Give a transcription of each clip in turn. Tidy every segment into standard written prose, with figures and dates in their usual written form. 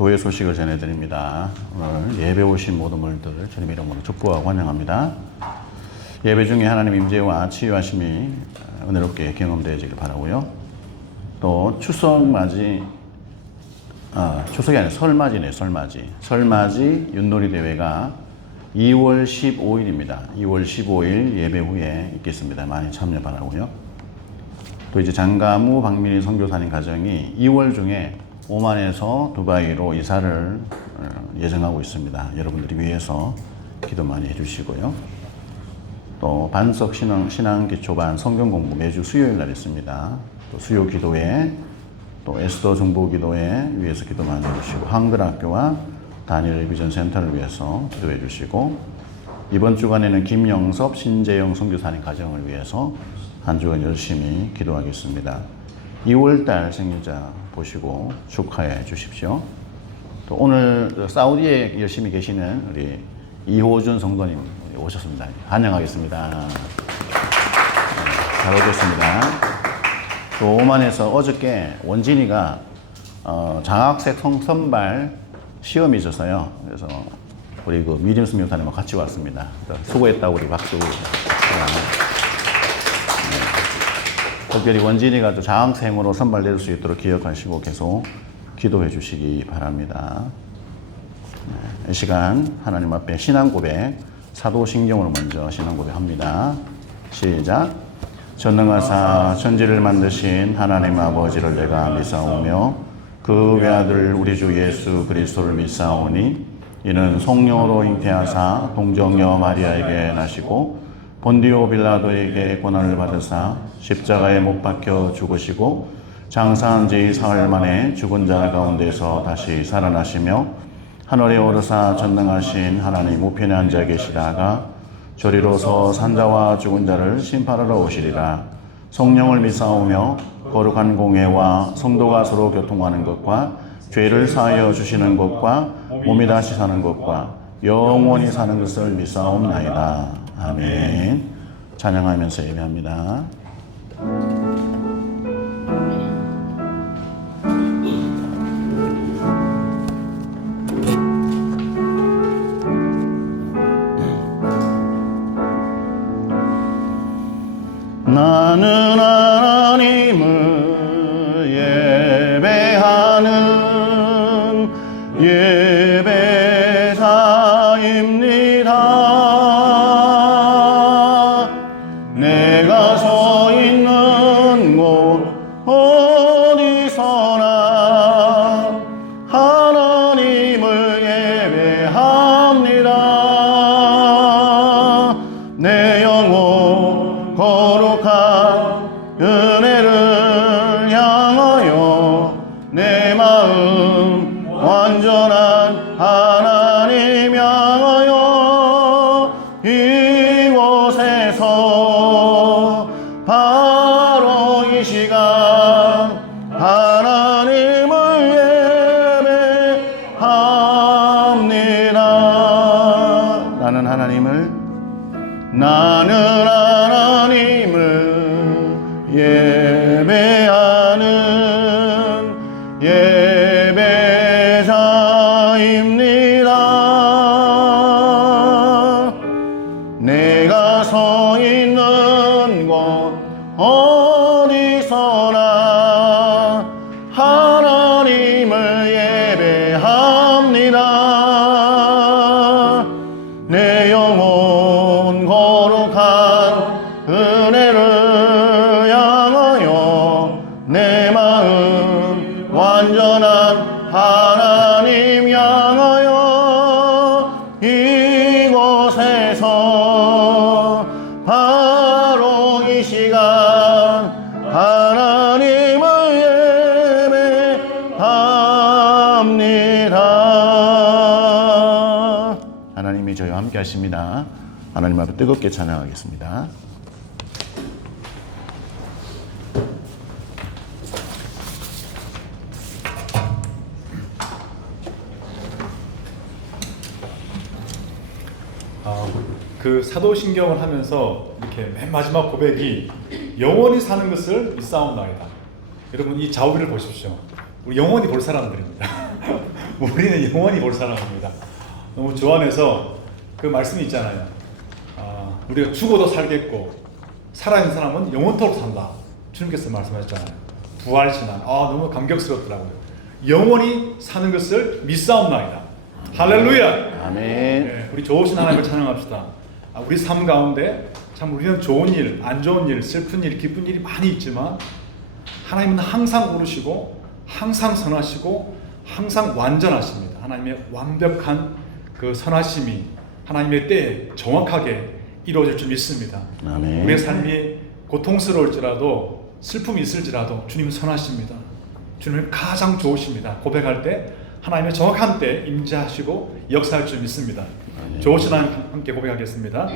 교회 소식을 전해드립니다. 오늘 예배 오신 모든 분들 주님 이름으로 축복하고 환영합니다. 예배 중에 하나님 임재와 치유하심이 은혜롭게 경험되어지길 바라고요. 또 추석 맞이, 추석이 아니라 설맞이네요. 설맞이 윷놀이 대회가 2월 15일입니다. 2월 15일 예배 후에 있겠습니다. 많이 참여 바라고요. 또 이제 장가무 박민희 선교사님 가정이 2월 중에 오만에서 두바이로 이사를 예정하고 있습니다. 여러분들이 위해서 기도 많이 해주시고요. 또 반석 신앙 기초반 성경 공부 매주 수요일 날 있습니다. 또 수요 기도회, 또 에스더 중보 기도회 위해서 기도 많이 해주시고, 한글학교와 다니엘 비전 센터를 위해서 기도해 주시고, 이번 주간에는 김영섭, 신재영 선교사님 가정을 위해서 한 주간 열심히 기도하겠습니다. 2월달 생일자 보시고 축하해 주십시오. 또 오늘 사우디에 열심히 계시는 우리 이호준 성도님 오셨습니다. 환영하겠습니다. 잘 오셨습니다. 또 오만에서 어저께 원진이가 장학생 선발 시험이 있어서요. 그래서 우리 그 미림스 명사님과 같이 왔습니다. 수고했다고 우리 박수. 특별히 원진이가 또 장학생으로 선발될 수 있도록 기억하시고 계속 기도해 주시기 바랍니다. 이 시간 하나님 앞에 신앙 고백, 사도신경으로 먼저 신앙 고백합니다. 시작. 전능하사 천지를 만드신 하나님 아버지를 내가 믿사오며 그 외아들 우리 주 예수 그리스도를 믿사오니 이는 성령으로 잉태하사 동정녀 마리아에게 나시고 본디오 빌라도에게 고난을 받으사 십자가에 못 박혀 죽으시고 장사한 지 사흘 만에 죽은 자 가운데서 다시 살아나시며 하늘에 오르사 전능하신 하나님 우편에 앉아 계시다가 저리로서 산자와 죽은 자를 심판하러 오시리라. 성령을 믿사오며 거룩한 공회와 성도가 서로 교통하는 것과 죄를 사하여 주시는 것과 몸이 다시 사는 것과 영원히 사는 것을 믿사옵나이다. 아멘. 찬양하면서 예배합니다. 나는 하나님을 예배하는 예배자입니다. 내가 서 있는 곳 어디서나 하나님을 예배합니다. 내 영혼 거룩한 은혜를 향하여 내 마음 완전한 하나님 향하여 이곳에서 바로 이 시간 하나님을 예배합니다. 나는 하나님을 예배하는 예배자입니다. 내가 서 있는 곳 어디서나 하나님을 예배합니다. 내 영혼 거룩한 은혜를 향하여 내 마음 완전한 하나님 향하여 이곳에서 바로 이 시간 하나님을 예배합니다. 하나님이 저희와 함께 하십니다. 하나님 앞에 뜨겁게 찬양하겠습니다. 그 사도신경을 하면서 이렇게 맨 마지막 고백이 영원히 사는 것을 믿사옵나이다. 여러분 이 자우비를 보십시오. 우리 영원히 볼 사람들입니다. 우리는 영원히 볼 사람입니다. 너무 좋아해서 그 말씀이 있잖아요. 우리가 죽어도 살겠고 살아있는 사람은 영원토록 산다. 주님께서 말씀하셨잖아요. 부활신앙. 너무 감격스럽더라고요. 영원히 사는 것을 믿사옵나이다. 할렐루야. 아멘. 네, 우리 좋으신 하나님을 찬양합시다. 우리 삶 가운데 참 우리는 좋은 일, 안 좋은 일, 슬픈 일, 기쁜 일이 많이 있지만 하나님은 항상 오르시고 항상 선하시고 항상 완전하십니다. 하나님의 완벽한 그 선하심이 하나님의 때에 정확하게 이루어질 줄 믿습니다. 아멘. 우리의 삶이 고통스러울지라도 슬픔이 있을지라도 주님은 선하십니다. 주님은 가장 좋으십니다. 고백할 때 하나님의 정확한 때 임재하시고 역사할 줄 믿습니다. 좋으신 하나님 함께 고백하겠습니다.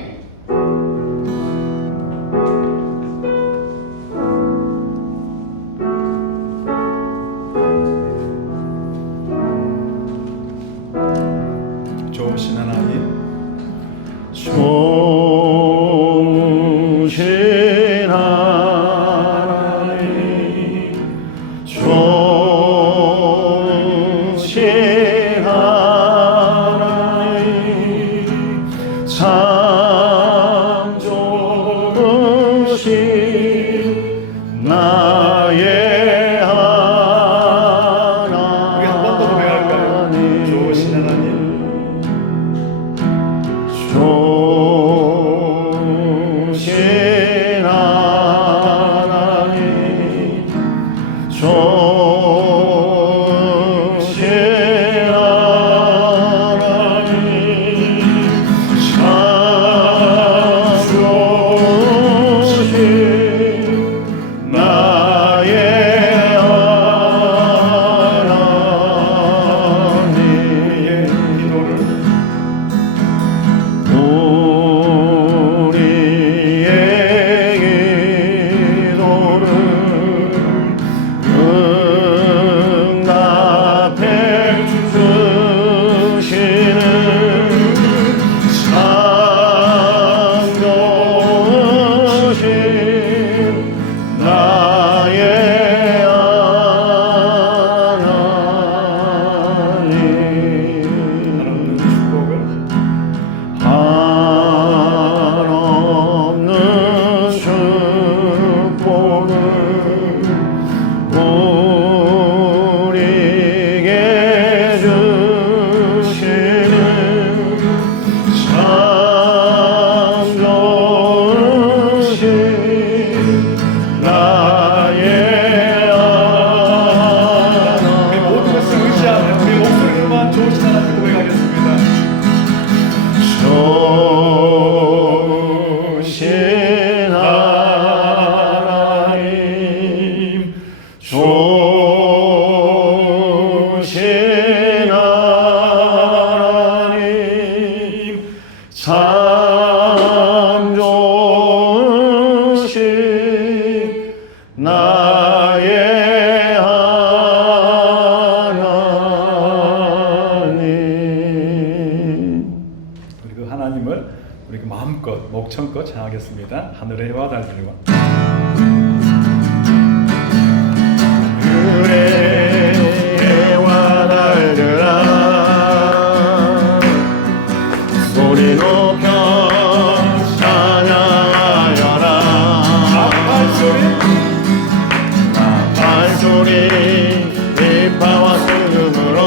좋으신 하나님, 좋으신 하나님, 좋으신 하나님, 참 좋으신 나의 하나님. 우리 한 번 더 고백할까요? 좋으신 하나님, 좋으신 하나님, 좋으신 하나님, 참 좋으신 나의 하나님. 기도를 우리의 기도를 응답해 주시는 참 좋으신 나의 하나님. 하나님의 축복을 한없는 축복을 우리에게 주시는 참 좋으신 나의 우리 모든 것을 의지하며 우리 목소리로만 좋으신 하나님 고백하겠습니다. 좋으신 하나님, 좋으신 하나님, 참 좋으신 나의 하나님. 우리 그 하나님을 우리 그 마음껏 목청껏 찬양하겠습니다. 하늘의 해와 달들과 해와 달들아 소리 높여 찬양하여라. 발소리 비파와 승음으로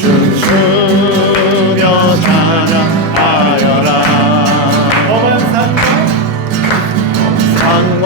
춤추며 찬양하여라. 험한 산과 산과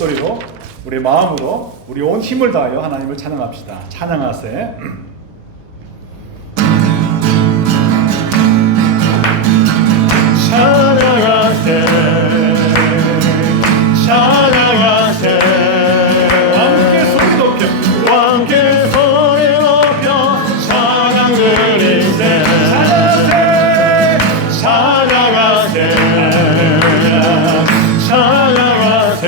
목소리로, 우리 마음으로, 우리 온 힘을 다하여 하나님을 찬양합시다. 찬양하세. 찬양하세 찬양하세 함께 소리 높여 함께 소리 높여 찬양 드리세 찬양하세 찬양하세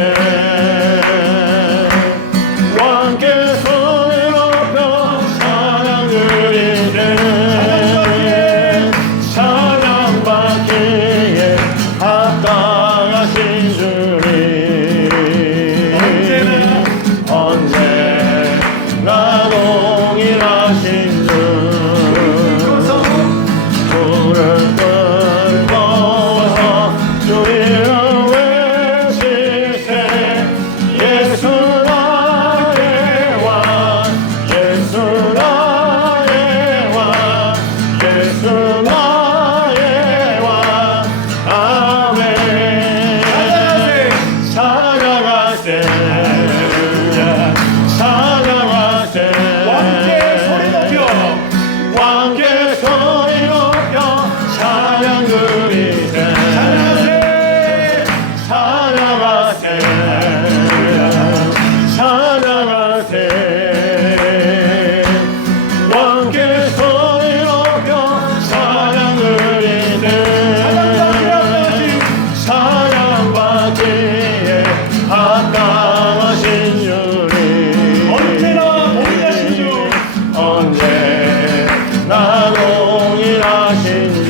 함께 소리 높여 찬양 드리세 찬양받기에 합당하신 주님 언제나 동일하신 주 불을 끄고서 주 이름 외치세 예수 나의 왕 예수 나의 왕 예수 나의 왕 아멘 찬양하세 찬양하세 함께 소리 높여 왕께 소리 높여 찬양 드리세 찬양하세 찬양하세 왕께 소리 높여 찬양 드리세 찬양받기에 합당하신 주님 언제나 동일하신 주 언제나 동일하신 주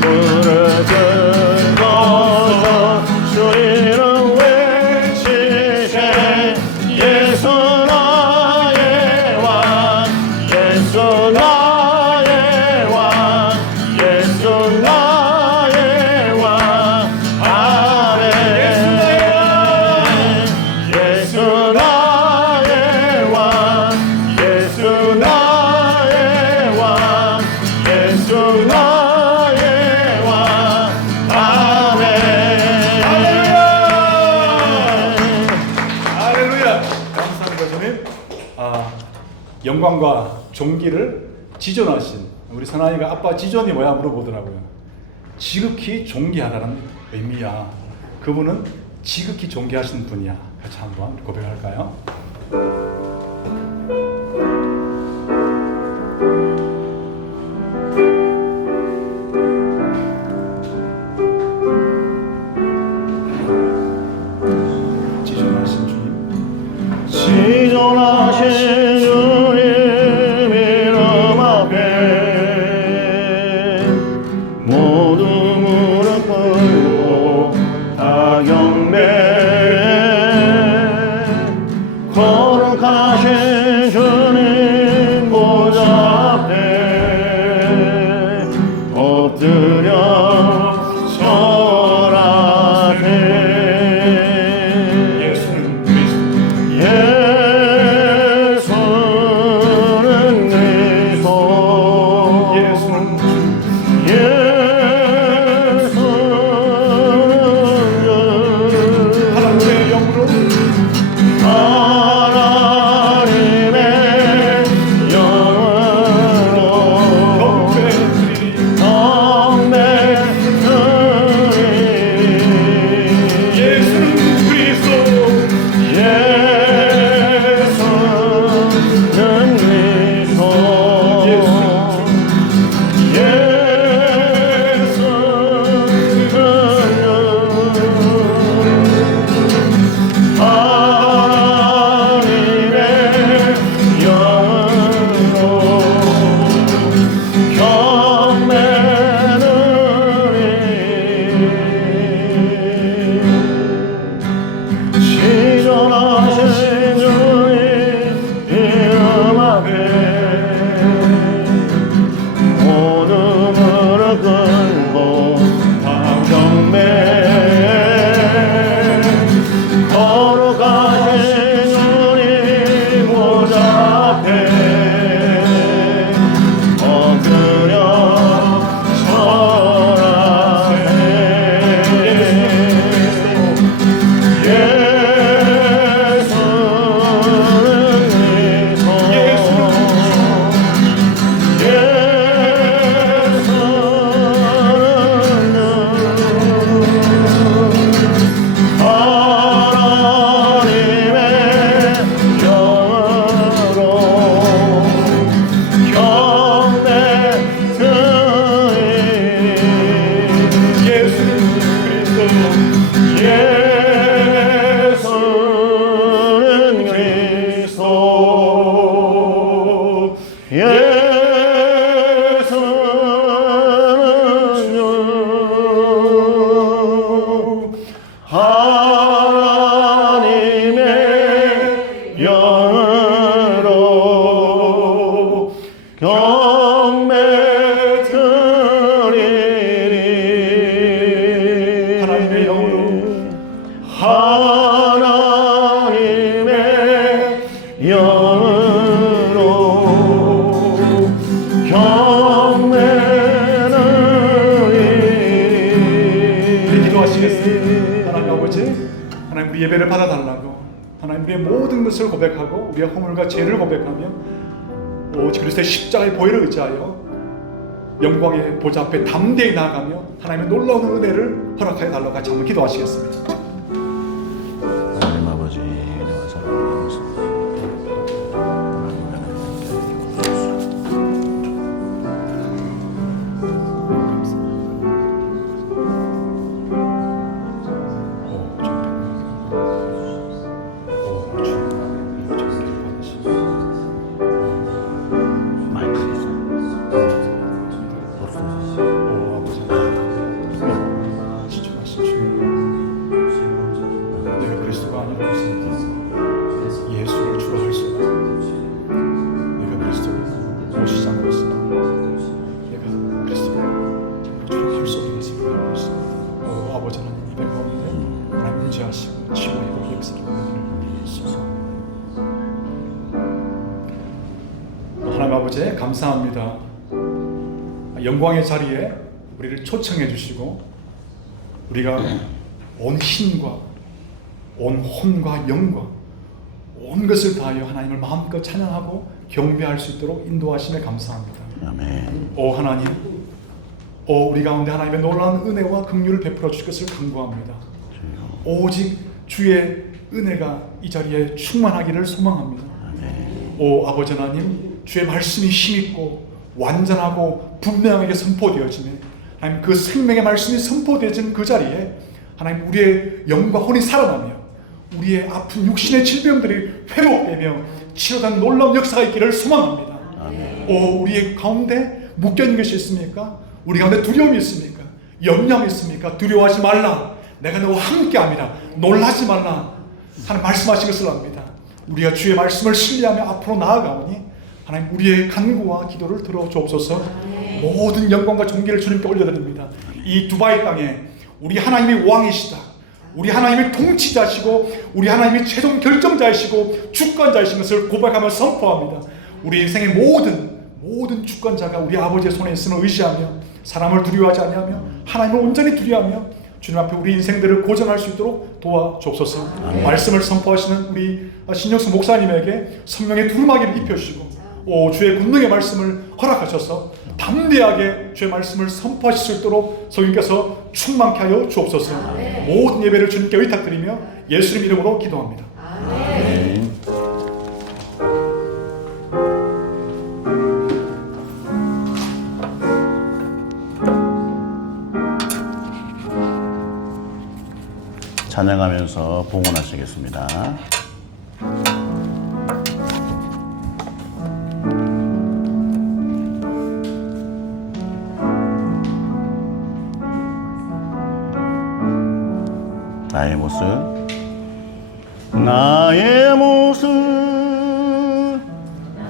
무릎 꿇고서 주 이름 외치세 예수 나의 왕 예수 나의 왕 예수 나의 왕 아멘 예수 나의 왕 예수 나의 왕 예수 나의 왕 아멘 할렐루야. 감사합니다 주님. 영광과 존귀를 지존하신 우리 선아이가 아빠 지존이 뭐야 물어보더라고요. 지극히 존귀하다는 의미야. 그분은 지극히 존귀하신 분이야. 같이 한번 고백할까요? 지존하신 주님. 지존하신 주님 이름 앞에 모두 무릎 꿇고 다 경배해 거룩하신 주님 보좌 앞에 엎드려 절하세 예수는 그리스도. 예수는 그리스도 예수는 하나님의 영으로 하나님 예수는요 하나님의 영으로 경배 드리리. 하나님의 영으로 하나님의 영으로 경배를 우리 기도하시겠습니다. 하나님 아버지, 하나님 우리 예배를 받아달라고, 하나님 우리의 모든 것을 고백하고 우리의 허물과 죄를 고백하며 오직 그리스도의 십자가의 보혈을 의지하여 영광의 보좌 앞에 담대히 나아가며 하나님의 놀라운 은혜를 허락하여 달라고 같이 한번 기도하시겠습니다. 하나님 아버지 은혜와 사랑을 예수를 주로 할 수 없다. 내가 그리스도를 모시장으로서 내가 그리스도를 주로 할 수 없는 것을 알고 있습니다. 아버지 하나님 예배 가운데 하나님 인지하시고 치유하고 역사를 주옵소서. 하나님 아버지 감사합니다. 영광의 자리에 우리를 초청해 주시고 우리가 온 힘과 온 혼과 영과 온 것을 다하여 하나님을 마음껏 찬양하고 경배할 수 있도록 인도하심에 감사합니다. 아멘. 오 하나님, 오 우리 가운데 하나님의 놀라운 은혜와 긍휼을 베풀어 주실 것을 간구합니다. 오직 주의 은혜가 이 자리에 충만하기를 소망합니다. 아멘. 오 아버지 하나님, 주의 말씀이 힘있고 완전하고 분명하게 선포되어지며 하나님 그 생명의 말씀이 선포되어진 그 자리에 하나님 우리의 영과 혼이 살아나며 우리의 아픈 육신의 질병들이 회복되며 치료된 놀라운 역사가 있기를 소망합니다. 아멘. 오 우리의 가운데 묶여있는 것이 있습니까? 우리 가운데 두려움이 있습니까? 염려함이 있습니까? 두려워하지 말라. 내가 너와 함께함이라. 놀라지 말라. 하나님 말씀하신 것을 압니다. 우리가 주의 말씀을 신뢰하며 앞으로 나아가오니 하나님 우리의 간구와 기도를 들어주옵소서. 모든 영광과 존귀를 주님께 올려드립니다. 이 두바이 땅에 우리 하나님이 왕이시다. 우리 하나님이 통치자시고 우리 하나님이 최종 결정자이시고 주권자이신 것을 고백하며 선포합니다. 우리 인생의 모든 주권자가 우리 아버지의 손에 있음을 의지하며 사람을 두려워하지 아니하며 하나님을 온전히 두려워하며 주님 앞에 우리 인생들을 고정할 수 있도록 도와주옵소서. 말씀을 선포하시는 우리 신영수 목사님에게 성령의 두루마기를 입혀주시고 주의 권능의 말씀을 허락하셔서 담대하게 주의 말씀을 선포하실 수 있도록 성령께서 충만케 하여 주옵소서. 모든 예배를 주님께 의탁드리며 예수님 이름으로 기도합니다. 아멘. 찬양하면서 봉헌하시겠습니다. 나의 모습, 나의 모습,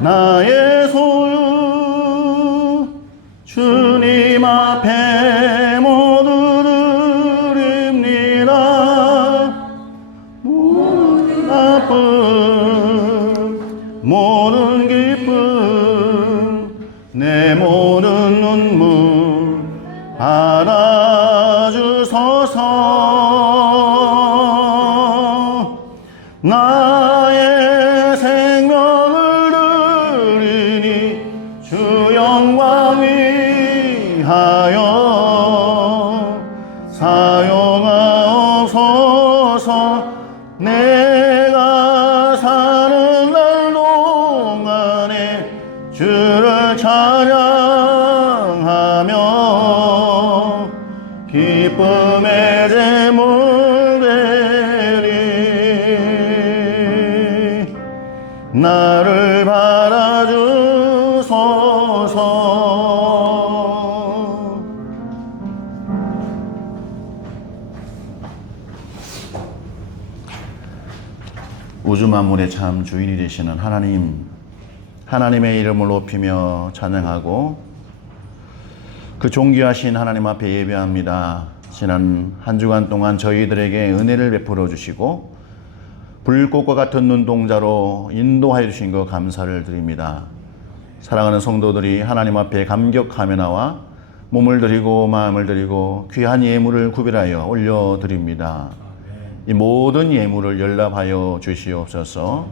나의 소유, 주님 앞에 모두 드립니다. 모든 아픔, 모든 기쁨, 내 모든 눈물 알아주소서. 나의 생명을 드리니 주 영광 위하여 사용하옵소서. 내가 사는 날 동안 나를 받아주소서. 우주 만물의 참 주인이 되시는 하나님, 하나님의 이름을 높이며 찬양하고 그 존귀하신 하나님 앞에 예배합니다. 지난 한 주간 동안 저희들에게 은혜를 베풀어 주시고 불꽃과 같은 눈동자로 인도하여 주신 것 감사를 드립니다. 사랑하는 성도들이 하나님 앞에 감격하며 나와 몸을 드리고 마음을 드리고 귀한 예물을 구별하여 올려드립니다. 이 모든 예물을 연락하여 주시옵소서.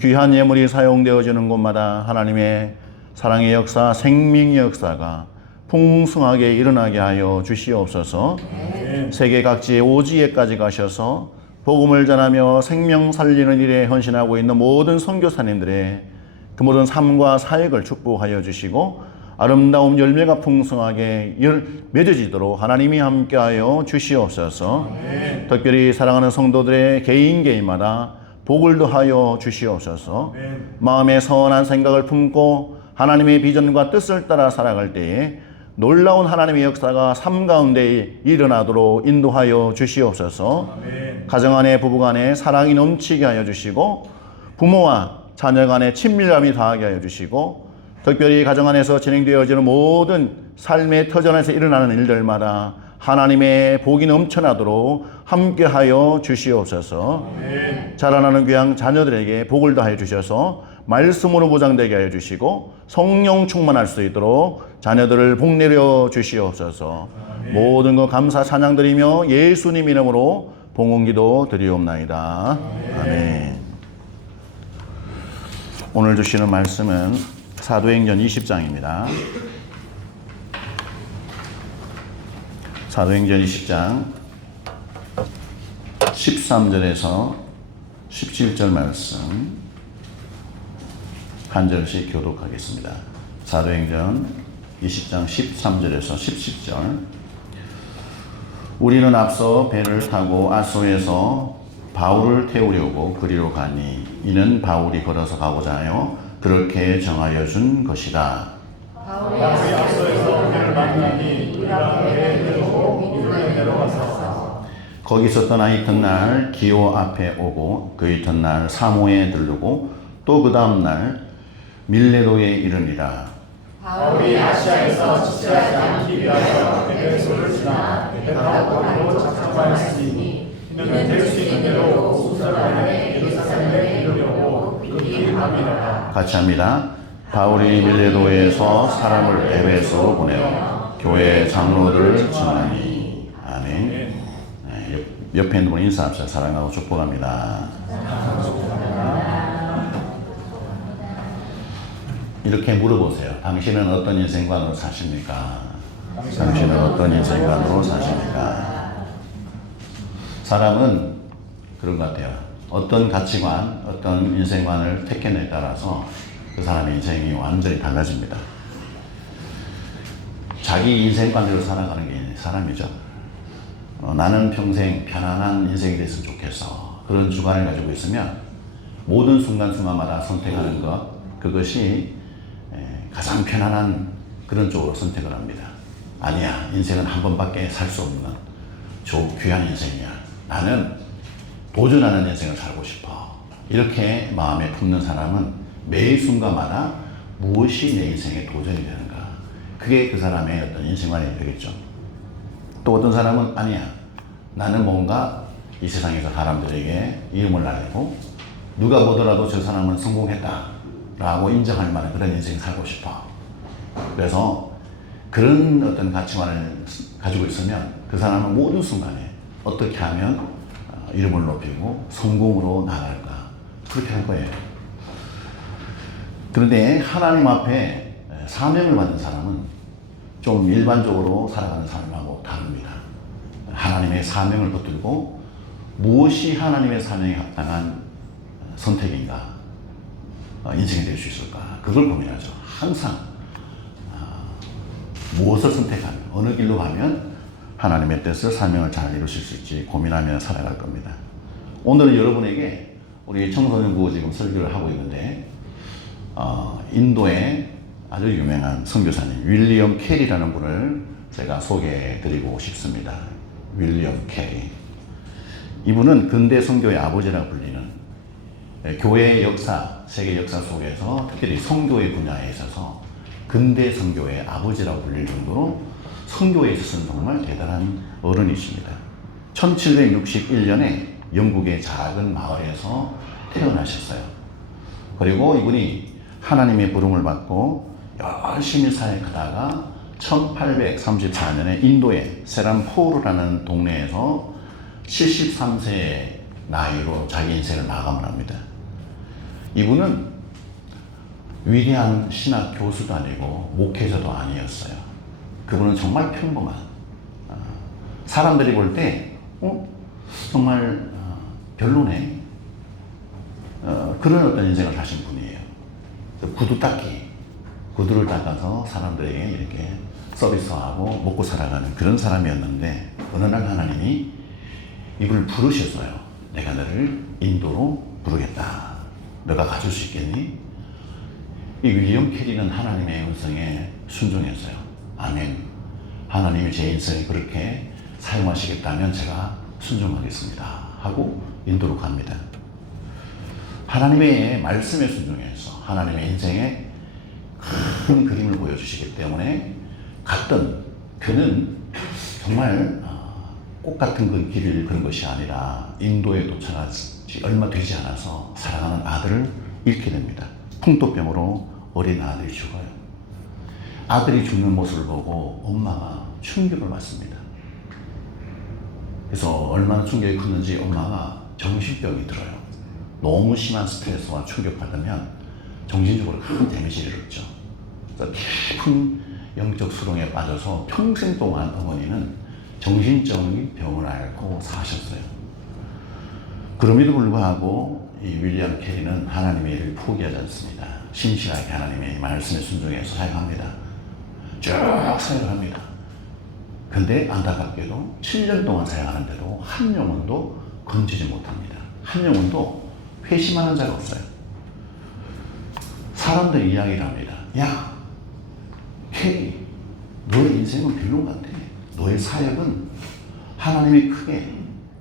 귀한 예물이 사용되어지는 곳마다 하나님의 사랑의 역사, 생명의 역사가 풍성하게 일어나게 하여 주시옵소서. 세계 각지의 오지에까지 가셔서 복음을 전하며 생명 살리는 일에 헌신하고 있는 모든 선교사님들의 그 모든 삶과 사역을 축복하여 주시고 아름다운 열매가 풍성하게 맺어지도록 하나님이 함께하여 주시옵소서. 특별히 사랑하는 성도들의 개인마다 복을 더하여 주시옵소서. 마음에 선한 생각을 품고 하나님의 비전과 뜻을 따라 살아갈 때에 놀라운 하나님의 역사가 삶 가운데 일어나도록 인도하여 주시옵소서. 가정 안에 부부 간에 사랑이 넘치게 하여 주시고 부모와 자녀 간에 친밀함이 더하게 하여 주시고 특별히 가정 안에서 진행되어지는 모든 삶의 터전에서 일어나는 일들마다 하나님의 복이 넘쳐나도록 함께하여 주시옵소서. 자라나는 귀한 자녀들에게 복을 더하여 주셔서 말씀으로 보장되게 하여 주시고 성령 충만할 수 있도록 자녀들을 복내려 주시옵소서. 모든 것 감사 찬양 드리며 예수님 이름으로 봉헌기도 드리옵나이다. 아멘. 오늘 주시는 말씀은 사도행전 20장입니다. 사도행전 20장 13절에서 17절 말씀 한 절씩 교독하겠습니다. 사도행전 20장 13절에서 17절. 우리는 앞서 배를 타고 아소에서 바울을 태우려고 그리로 가니 이는 바울이 걸어서 가고자 하여 그렇게 정하여 준 것이다. 바울이 아소에서 배를 만나니 우리가 배를 들고 이들을 내려가서 거기 있었던 이튿날 기오 앞에 오고 그 이튿날 사모에 들르고 또 그 다음날 밀레도에 이르니라. 바울이 아시아에서 지체하지 않기 위하여 에베소를 지나 배 타고 고리로 작정하였으니 이는 될 수 있는 대로 수설 안에 예루살렘에 이르려고 급히 함이라. 같이 합니다. 바울이 밀레도에서 사람을 에베소로 보내어 교회 장로들을 전하니. 아멘. 네, 옆에 있는 분 인사합시다. 사랑하고 축복합니다. 이렇게 물어보세요. 당신은 어떤 인생관으로 사십니까? 당신은 어떤 인생관으로 사십니까? 사람은 그런 것 같아요. 어떤 가치관, 어떤 인생관을 택해내에 따라서 그 사람의 인생이 완전히 달라집니다. 자기 인생관대로 살아가는 게 사람이죠. 나는 평생 편안한 인생이 됐으면 좋겠어. 그런 주관을 가지고 있으면 모든 순간순간마다 선택하는 것, 그것이 가장 편안한 그런 쪽으로 선택을 합니다. 아니야, 인생은 한 번밖에 살 수 없는 귀한 인생이야. 나는 도전하는 인생을 살고 싶어. 이렇게 마음에 품는 사람은 매 순간마다 무엇이 내 인생의 도전이 되는가. 그게 그 사람의 어떤 인생관이 되겠죠. 또 어떤 사람은 아니야, 나는 뭔가 이 세상에서 사람들에게 이름을 날리고 누가 보더라도 저 사람은 성공했다 라고 인정할 만한 그런 인생을 살고 싶어. 그래서 그런 어떤 가치관을 가지고 있으면 그 사람은 모든 순간에 어떻게 하면 이름을 높이고 성공으로 나갈까, 그렇게 할 거예요. 그런데 하나님 앞에 사명을 받은 사람은 좀 일반적으로 살아가는 사람하고 다릅니다. 하나님의 사명을 붙들고 무엇이 하나님의 사명에 합당한 선택인가, 인생이 될 수 있을까, 그걸 고민하죠. 항상 무엇을 선택하면, 어느 길로 가면 하나님의 뜻을, 사명을 잘 이루실 수 있지 고민하며 살아갈 겁니다. 오늘은 여러분에게 우리 청소년 부부 지금 설교를 하고 있는데 인도의 아주 유명한 선교사님 윌리엄 캐리라는 분을 제가 소개해 드리고 싶습니다. 윌리엄 캐리. 이분은 근대 선교의 아버지라고 불리는 교회의 역사, 세계 역사 속에서 특별히 선교의 분야에 있어서 근대 선교의 아버지라고 불릴 정도로 선교에 있어서는 정말 대단한 어른이십니다. 1761년에 영국의 작은 마을에서 태어나셨어요. 그리고 이분이 하나님의 부름을 받고 열심히 사역하다가 1834년에 인도의 세람포르라는 동네에서 73세의 나이로 자기 인생을 마감을 합니다. 이분은 위대한 신학 교수도 아니고 목회자도 아니었어요. 그분은 정말 평범한, 사람들이 볼 때 정말 별로네, 그런 어떤 인생을 사신 분이에요. 구두를 닦아서 사람들에게 이렇게 서비스하고 먹고 살아가는 그런 사람이었는데, 어느 날 하나님이 이분을 부르셨어요. 내가 너를 인도로 부르겠다. 너가 가줄 수 있겠니? 이 윌리엄 캐리는 하나님의 음성에 순종했어요. 아멘. 하나님이 제 인생에 그렇게 사용하시겠다면 제가 순종하겠습니다. 하고 인도로 갑니다. 하나님의 말씀에 순종해서 하나님의 인생에 큰 그림을 보여주시기 때문에 갔던 그는 정말 꽃 같은 그 길을 그런 것이 아니라 인도에 도착하지 얼마 되지 않아서 사랑하는 아들을 잃게 됩니다. 풍토병으로 어린 아들이 죽어요. 아들이 죽는 모습을 보고 엄마가 충격을 받습니다. 그래서 얼마나 충격이 컸는지 엄마가 정신병이 들어요. 너무 심한 스트레스와 충격받으면 정신적으로 큰 데미지를 입죠. 그래서 깊은 영적 수렁에 빠져서 평생 동안 어머니는 정신적인 병을 앓고 사셨어요. 그럼에도 불구하고 이 윌리엄 캐리는 하나님의 일을 포기하지 않습니다. 신실하게 하나님의 말씀에 순종해서 사역합니다. 쭉 사역을 합니다. 근데 안타깝게도 7년 동안 사역하는데도 한 영혼도 건지지 못합니다. 한 영혼도 회심하는 자가 없어요. 사람들이 이야기를 합니다. 야, 캐리, 너의 인생은 별론 것 같아. 너의 사역은 하나님이 크게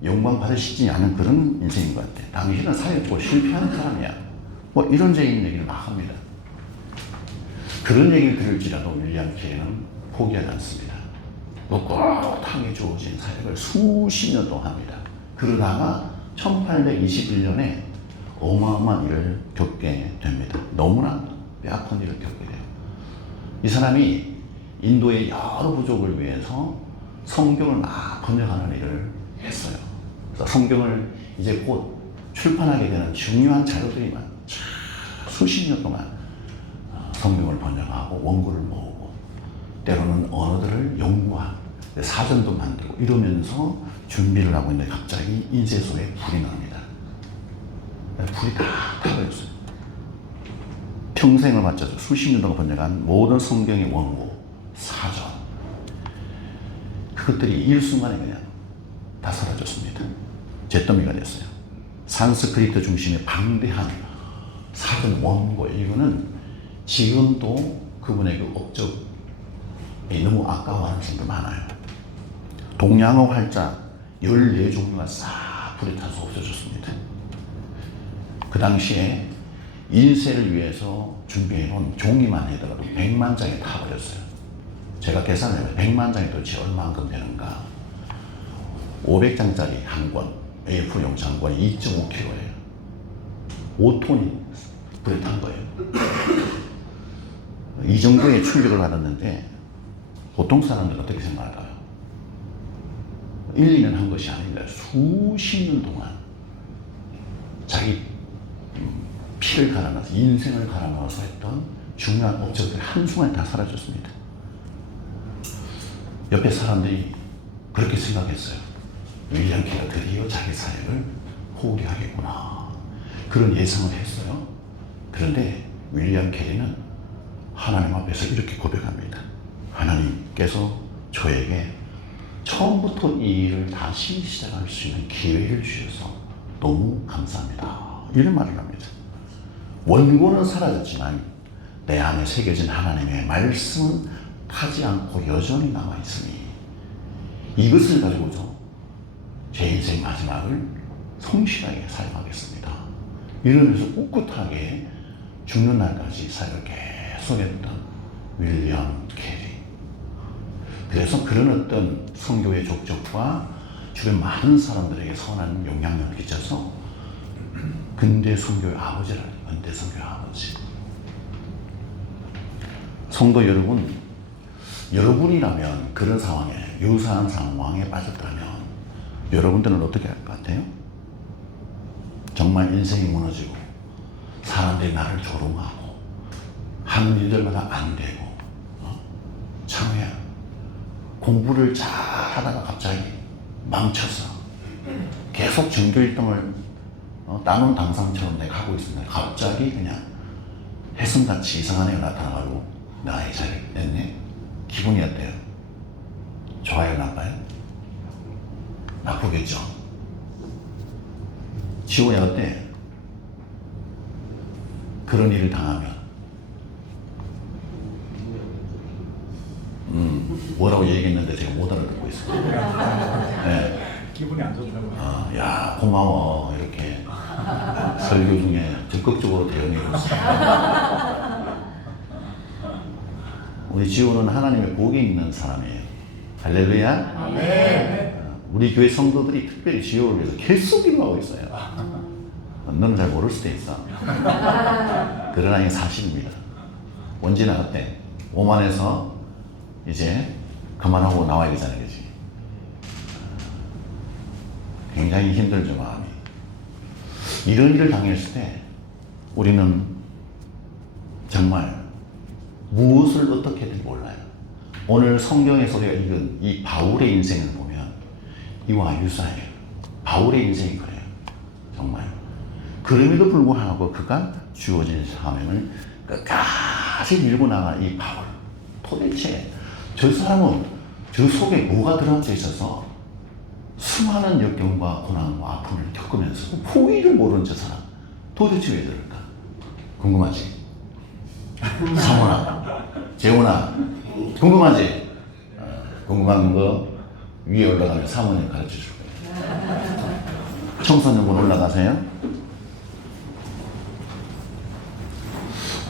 영광 받으시지 않은 그런 인생인 것 같아. 당신은 사역고 실패하는 사람이야. 뭐 이런적인 얘기를 막 합니다. 그런 얘기를 들을지라도 윌리엄 캐리는 포기하지 않습니다. 꿋꿋하게 주어진 사역을 수십 년 동안 합니다. 그러다가 1821년에 어마어마한 일을 겪게 됩니다. 너무나 뼈아픈 일을 겪게 돼요. 이 사람이 인도의 여러 부족을 위해서 성경을 막 번역하는 일을 했어요. 그래서 성경을 이제 곧 출판하게 되는 중요한 자료들이 수십 년 동안 성경을 번역하고 원고를 모으고 때로는 언어들을 연구하고 사전도 만들고 이러면서 준비를 하고 있는데 갑자기 인쇄소에 불이 납니다. 불이 다 타버렸어요. 평생을 바쳐서 수십 년 동안 번역한 모든 성경의 원고, 사전, 그것들이 일순간에 그냥 다 사라졌습니다. 잿더미가 됐어요. 산스크리트 중심의 방대한 사전 원고, 이거는 지금도 그분의 그 업적이 너무 아까워하는 사람도 많아요. 동양어 활자 14종류가 싹 불에 타서 없어졌습니다. 그 당시에 인쇄를 위해서 준비해놓은 종이만 하더라도 100만 장이 타버렸어요. 제가 계산을 해보면 100만 장이 도대체 얼마만큼 되는가. 500장짜리 한 권, A4 용지 한 권이 2.5kg예요. 5톤이 불에 탄 거예요. 이 정도의 충격을 받았는데 보통 사람들은 어떻게 생각할까요? 1, 2년 한 것이 아닙니다. 수십 년 동안 자기 피를 갈아넣어서 인생을 갈아넣어서 했던 중요한 업적들이 한순간에 다 사라졌습니다. 옆에 사람들이 그렇게 생각했어요. 윌리엄 캐리가 드디어 자기 사역을 포기하겠구나. 그런 예상을 했어요. 그런데 윌리엄 캐리는 하나님 앞에서 이렇게 고백합니다. 하나님께서 저에게 처음부터 이 일을 다시 시작할 수 있는 기회를 주셔서 너무 감사합니다. 이런 말을 합니다. 원고는 사라졌지만 내 안에 새겨진 하나님의 말씀은 타지 않고 여전히 남아 있으니 이것을 가지고서 제 인생 마지막을 성실하게 살아가겠습니다. 이러면서 꿋꿋하게 죽는 날까지 사역을 계속했던 윌리엄 캐리. 그래서 그런 어떤 선교의 족적과 주변 많은 사람들에게 선한 영향력을 끼쳐서 근대 선교의 아버지라는 근대 선교의 아버지. 성도 여러분, 여러분이라면 그런 상황에 유사한 상황에 빠졌다면 여러분들은 어떻게 할 것 같아요? 정말 인생이 무너지고 사람들이 나를 조롱하고 하는 일들마다 안 되고 참회야 공부를 잘 하다가 갑자기 망쳐서 계속 전교 1등을 따놓은 당상처럼 내가 하고 있었는데 갑자기 그냥 혜성같이 이상한 애가 나타나가지고 나의 자리를 냈네. 기분이 어때요? 좋아요, 나빠요? 나쁘겠죠. 지호야 어때? 그런 일을 당하면 뭐라고 얘기했는데 제가 못 알아듣고 있어요. 네. 기분이 안 좋더라고요. 야 고마워 이렇게 설교 중에 적극적으로 대응해 줬어요. 우리 지호는 하나님의 복이 있는 사람이에요. 할렐루야. 네. 우리 교회 성도들이 특별히 지호를 위해서 계속 기도하고 있어요. 너는 잘 모를 수도 있어. 그러나 이게 사실입니다. 원진아 어때? 오만에서 이제 그만하고 나와야 되잖아요, 그지? 굉장히 힘들죠, 마음이. 이런 일을 당했을 때 우리는 정말 무엇을 어떻게 해야 될지 몰라요. 오늘 성경에서 우리가 읽은 이 바울의 인생을 보면 이와 유사해요. 바울의 인생이 그래요. 정말. 그럼에도 불구하고 그가 주어진 사명을 끝까지 밀고 나간 이 바울. 도대체 저 사람은 저 속에 뭐가 들어앉아 있어서 수많은 역경과 고난과 아픔을 겪으면서 포기를 모르는 저 사람 도대체 왜 그럴까? 궁금하지? 상훈아, 재훈아, 궁금하지? 궁금한 거 위에 올라가면 사모님 가르쳐 줄 거예요. 청소년분 올라가세요.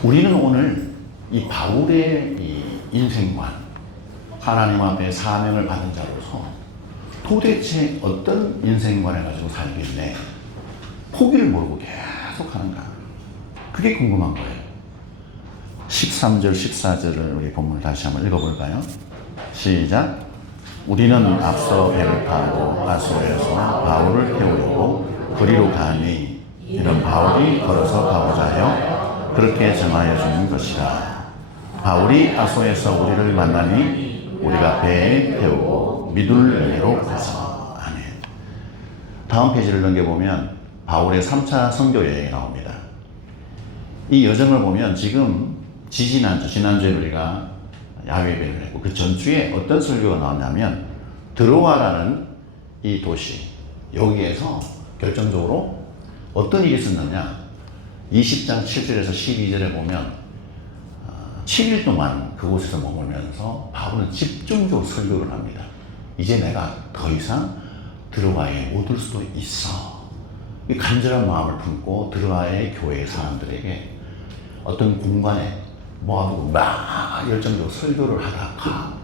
우리는 오늘 이 바울의 이 인생관, 하나님 앞에 사명을 받은 자로서 도대체 어떤 인생관을 가지고 살겠네, 포기를 모르고 계속 하는가, 그게 궁금한 거예요. 13절, 14절을 우리 본문을 다시 한번 읽어볼까요? 시작. 우리는 앞서 배를 타고 아소에서 바울을 태우려고 거리로 가니 이는 바울이 걸어서 가고자 하여 그렇게 정하여 주는 것이라. 바울이 아소에서 우리를 만나니 우리가 배에 태우고 미둘레로 가서. 아멘. 다음 페이지를 넘겨보면 바울의 3차 선교 여행이 나옵니다. 이 여정을 보면 지금 지난주에 우리가 야외 예배를 했고 그 전주에 어떤 설교가 나왔냐면 드로아라는 이 도시, 여기에서 결정적으로 어떤 일이 있었느냐, 20장 7절에서 12절에 보면 7일 동안 그곳에서 머물면서 바울은 집중적으로 설교를 합니다. 이제 내가 더 이상 드로아에 못 올 수도 있어. 이 간절한 마음을 품고 드로아의 교회 사람들에게 어떤 공간에 모아두고 막 열정적으로 설교를 하다가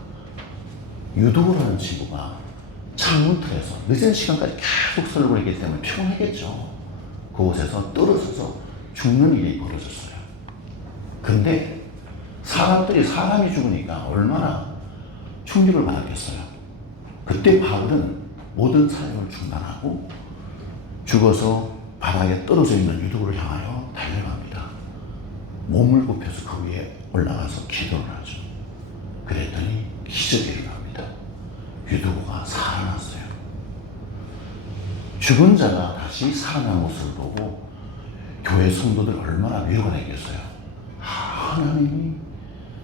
유도라는 친구가 창문 틀에서 늦은 시간까지 계속 설교를 했기 때문에 피곤했겠죠. 그곳에서 떨어져서 죽는 일이 벌어졌어요. 근데 사람이 죽으니까 얼마나 충격을 받았겠어요. 그때 바울은 모든 사역을 중단하고 죽어서 바닥에 떨어져 있는 유도를 향하여 달려갑니다. 몸을 굽혀서 그 위에 올라가서 기도를 하죠. 그랬더니 기적이 일어납니다. 유도가 살아났어요. 죽은 자가 다시 살아난 모습을 보고 교회 성도들 얼마나 위로가 되겠어요. 하나님이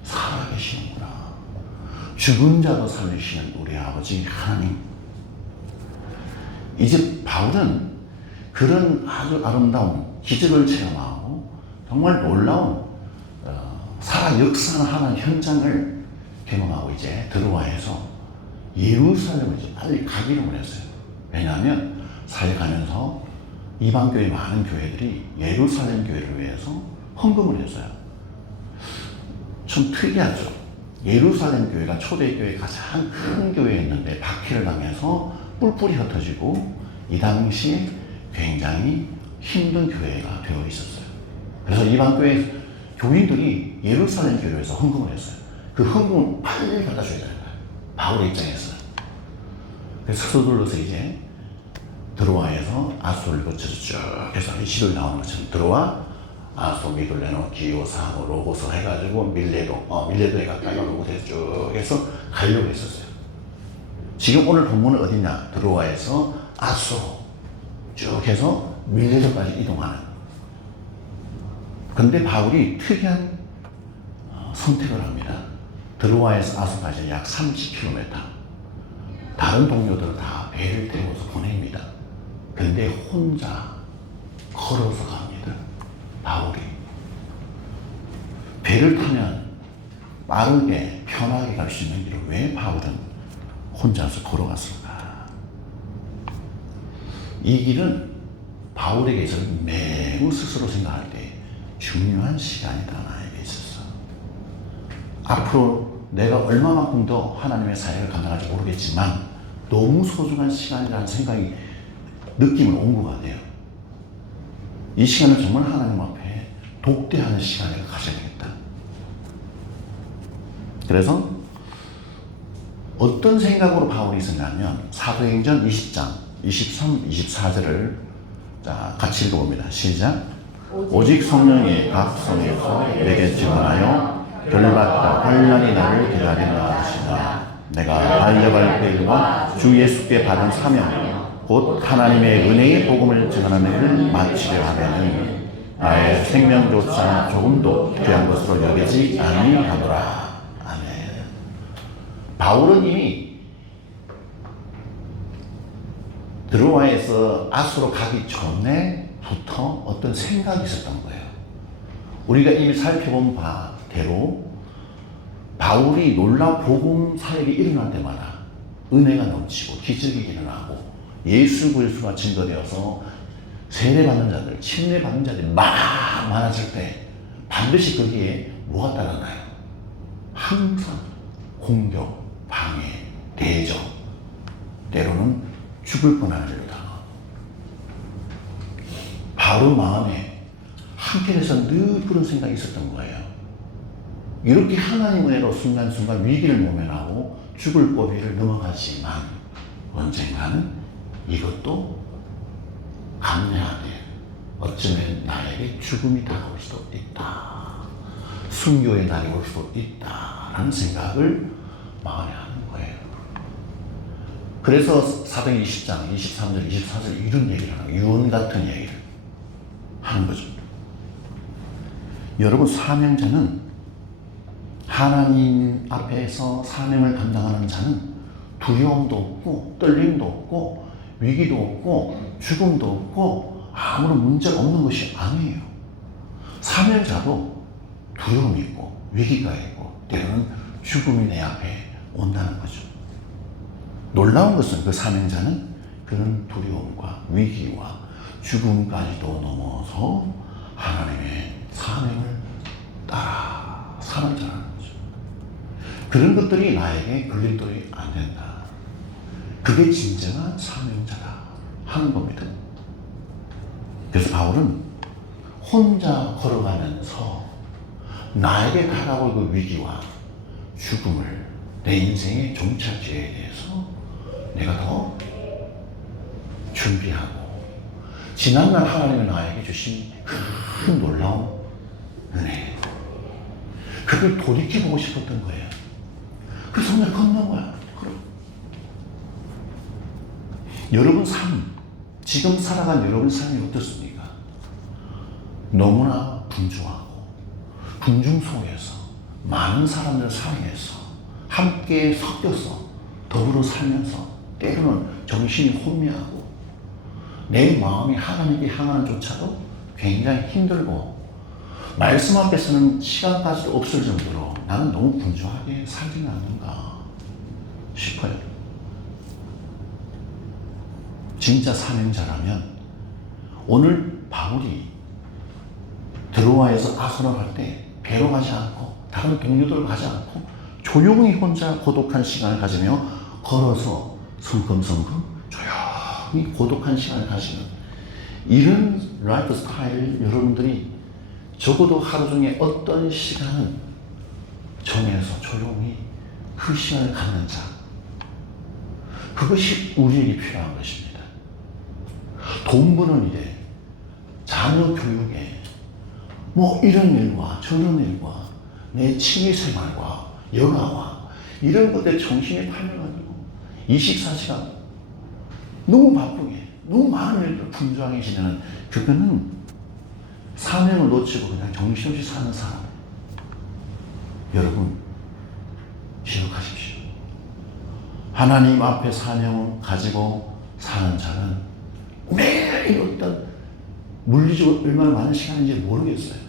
살아계시는구나. 죽은 자도 살리시는 우리 아버지 하나님. 이제 바울은 그런 아주 아름다운 기적을 체험하고 정말 놀라운 살아 역사하는 현장을 경험하고 이제 드로아에서 예루살렘을 이제 빨리 가기를 원했어요. 왜냐하면 살아가면서 이방교회 많은 교회들이 예루살렘 교회를 위해서 헌금을 했어요. 좀 특이하죠. 예루살렘 교회가 초대교회 가장 큰 교회였는데 박해를 당해서 뿔뿔이 흩어지고 이 당시에 굉장히 힘든 교회가 되어 있었어요. 그래서 이방교회 교인들이 예루살렘 교회에서 헌금을 했어요. 그 헌금을 빨리 갖다 줘야 되는 거예요. 바울의 입장에서. 그래서 서둘러서 이제 드로아에서 아소를 거쳐서 쭉 해서 시를 나오는 것처럼 드로아, 아소, 미둘레노, 기오, 사모, 로고서 해가지고 밀레도에 가까이 로고서에 쭉 해서 가려고 했었어요. 지금 오늘 본문은 어디냐? 드로아에서 아소 쭉 해서 밀레도까지 이동하는. 근데 바울이 특이한 선택을 합니다. 드로아에서 아소까지 약 30km. 다른 동료들은 다 배를 태워서 보냅니다. 근데 혼자 걸어서 갑니다. 바울이. 배를 타면 빠르게 편하게 갈 수 있는 길을 왜 바울은 혼자서 걸어갔을까? 이 길은 바울에게 있어서는 매우 스스로 생각할 때 중요한 시간이다 나에게 있어서. 앞으로 내가 얼마만큼 더 하나님의 사역을 감당할지 모르겠지만 너무 소중한 시간이라는 생각이 느낌을 온 것 같아요. 이 시간을 정말 하나님 앞에 독대하는 시간을 가져야겠다. 그래서 어떤 생각으로 바울이 있었냐면 사도행전 20장 23, 24절을 같이 읽어봅니다. 시작. 오직 성령이 각 성에서 내게 증언하여 결받다 환난이 나를 기다린다 하시나 내가 달려갈 길과 주 예수께 받은 사명 곧 하나님의 은혜의 복음을 전하는 일을 마치려 하면은 나의 생명조차 조금도 귀한 것으로 여기지 아니하노라. 아멘. 바울은 이미 드로아에서 아수로 가기 전에부터 어떤 생각이 있었던 거예요. 우리가 이미 살펴본 바대로 바울이 놀라운 복음 사역이 일어날 때마다 은혜가 넘치고 기적이 일어나고 예수 그리스도가 증거되어서 세례받는 자들, 침례받는 자들이 막 많아질 때 반드시 거기에 뭐가 따라나요? 항상 공격, 방해, 대적, 때로는 죽을 뻔한 일을 당하고. 바로 마음에 한편에서 늘 그런 생각이 있었던 거예요. 이렇게 하나님 은혜로 순간순간 위기를 모면하고 죽을 고비를 넘어가지만 언젠가는 이것도 감내해야 돼. 어쩌면 나에게 죽음이 다가올 수도 있다. 순교의 날이 올 수도 있다라는 생각을 마음에 하는 거예요. 그래서 사도행 20장 23절 24절 이런 얘기를 하는 거예요. 유언 같은 얘기를 하는 거죠. 여러분, 사명자는 하나님 앞에서 사명을 감당하는 자는 두려움도 없고 떨림도 없고 위기도 없고 죽음도 없고 아무런 문제가 없는 것이 아니에요. 사명자도 두려움이 있고 위기가 있고 때로는 죽음이 내 앞에 온다는 거죠. 놀라운 것은 그 사명자는 그런 두려움과 위기와 죽음까지도 넘어서 하나님의 사명을 따라 사는 자라는 거죠. 그런 것들이 나에게 걸림돌이 안 된다. 그게 진정한 사명자다 하는 겁니다. 그래서 바울은 혼자 걸어가면서 나에게 다가올 그 위기와 죽음을 내 인생의 종착지에 대해서 내가 더 준비하고 지난날 하나님이 나에게 주신 큰 놀라운 은혜, 그걸 돌이켜보고 싶었던 거예요. 그래서 오늘 걷는 거야. 여러분 삶, 지금 살아간 여러분 삶이 어떻습니까? 너무나 분주하고 분중 속에서 많은 사람들 사이에서 함께 섞여서 더불어 살면서 때로는 정신이 혼미하고 내 마음이 하나님께 향하는 조차도 굉장히 힘들고 말씀 앞에서는 시간까지도 없을 정도로 나는 너무 분주하게 살지는 않는가 싶어요. 진짜 사명자라면 오늘 바울이 드로아에서 아소로 갈 때 배로 가지 않고 다른 동료들 가지 않고 조용히 혼자 고독한 시간을 가지며 걸어서 성큼성큼 조용히 고독한 시간을 가지는 이런 라이프 스타일 여러분들이 적어도 하루 중에 어떤 시간은 정해서 조용히 그 시간을 갖는 자, 그것이 우리에게 필요한 것입니다. 돈 버는 일에, 자녀 교육에, 뭐 이런 일과 저런 일과 내 취미생활과 영화와 이런 것에 정신이 팔려가지고 24시간 너무 바쁘게 너무 많은 일을 분주하게 지내는, 그거는 사명을 놓치고 그냥 정신없이 사는 사람. 여러분 기억하십시오. 하나님 앞에 사명을 가지고 사는 자는 매일 어떤 물리적으로 얼마나 많은 시간인지 모르겠어요.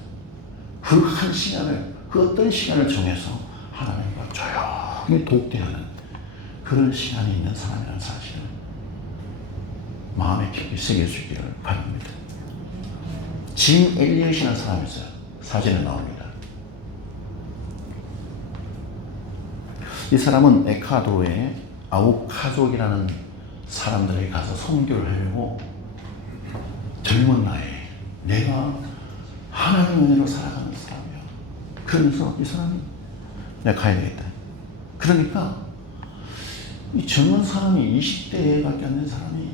그 한 시간을, 그 어떤 시간을 정해서 하나님과 조용히 독대하는 그런 시간이 있는 사람이라는 사실을 마음에 깊이 새겨주기를 바랍니다. 짐 엘리엇이라는 사람이 있어요. 사진에 나옵니다. 이 사람은 에콰도르의 아우카족이라는 사람들에게 가서 선교를 하려고 젊은 나이에 내가 하나님 은혜로 살아가는 사람이야. 그러면서 이 사람이 내가 가야 되겠다. 그러니까 이 젊은 사람이 20대밖에 안 된 사람이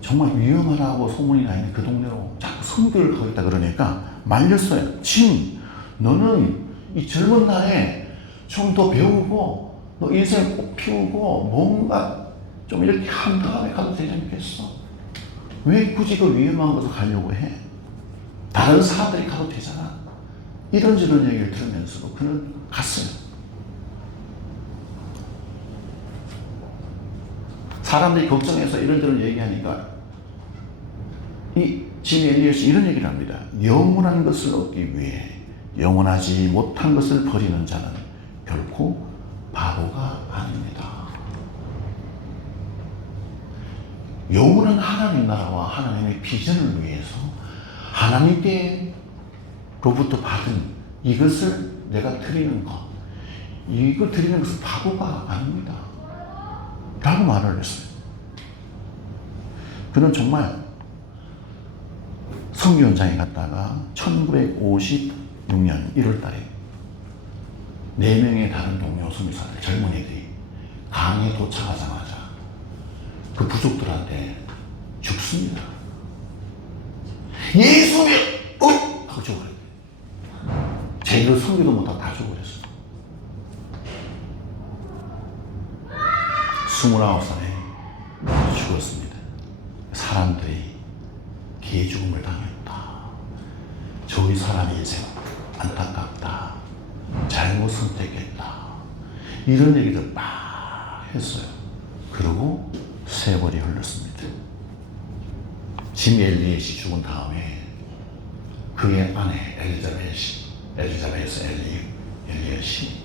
정말 위험하다고 소문이 나 있는 그 동네로 자꾸 선교를 가겠다 그러니까 말렸어요. 진, 너는 이 젊은 날에 좀 더 배우고 너 인생 꽃 피우고 뭔가 좀 이렇게 한 다음에 가도 되지 않겠어? 왜 굳이 그 위험한 곳을 가려고 해? 다른 사람들이 가도 되잖아. 이런저런 얘기를 들으면서도 그는 갔어요. 사람들이 걱정해서 이런저런 얘기하니까 이 짐 엘리엇이 이런 얘기를 합니다. 영원한 것을 얻기 위해 영원하지 못한 것을 버리는 자는 결코 바보가 아닙니다. 영원한 하나님 나라와 하나님의 비전을 위해서 하나님께로부터 받은 이것을 내가 드리는 것, 이거 드리는 것은 바보가 아닙니다. 라고 말을 했어요. 그는 정말 선교 현장에 갔다가 1956년 1월 달에 4명의 다른 동료 선교사들, 젊은이들이 강에 도착하자마자 그 부족들한테 죽습니다. 예수님! 하고 죽어버렸어요. 제대로 선교도 못하고 다 죽어버렸어요. 29살에 죽었습니다. 사람들이 개죽음을 당했다. 저희 사람의 인생 안타깝다. 잘못 선택했다. 이런 얘기를 막 했어요. 그리고 세월이 흘렀습니다. 짐 엘리엇이 죽은 다음에 그의 아내 엘리자베스 엘리엇이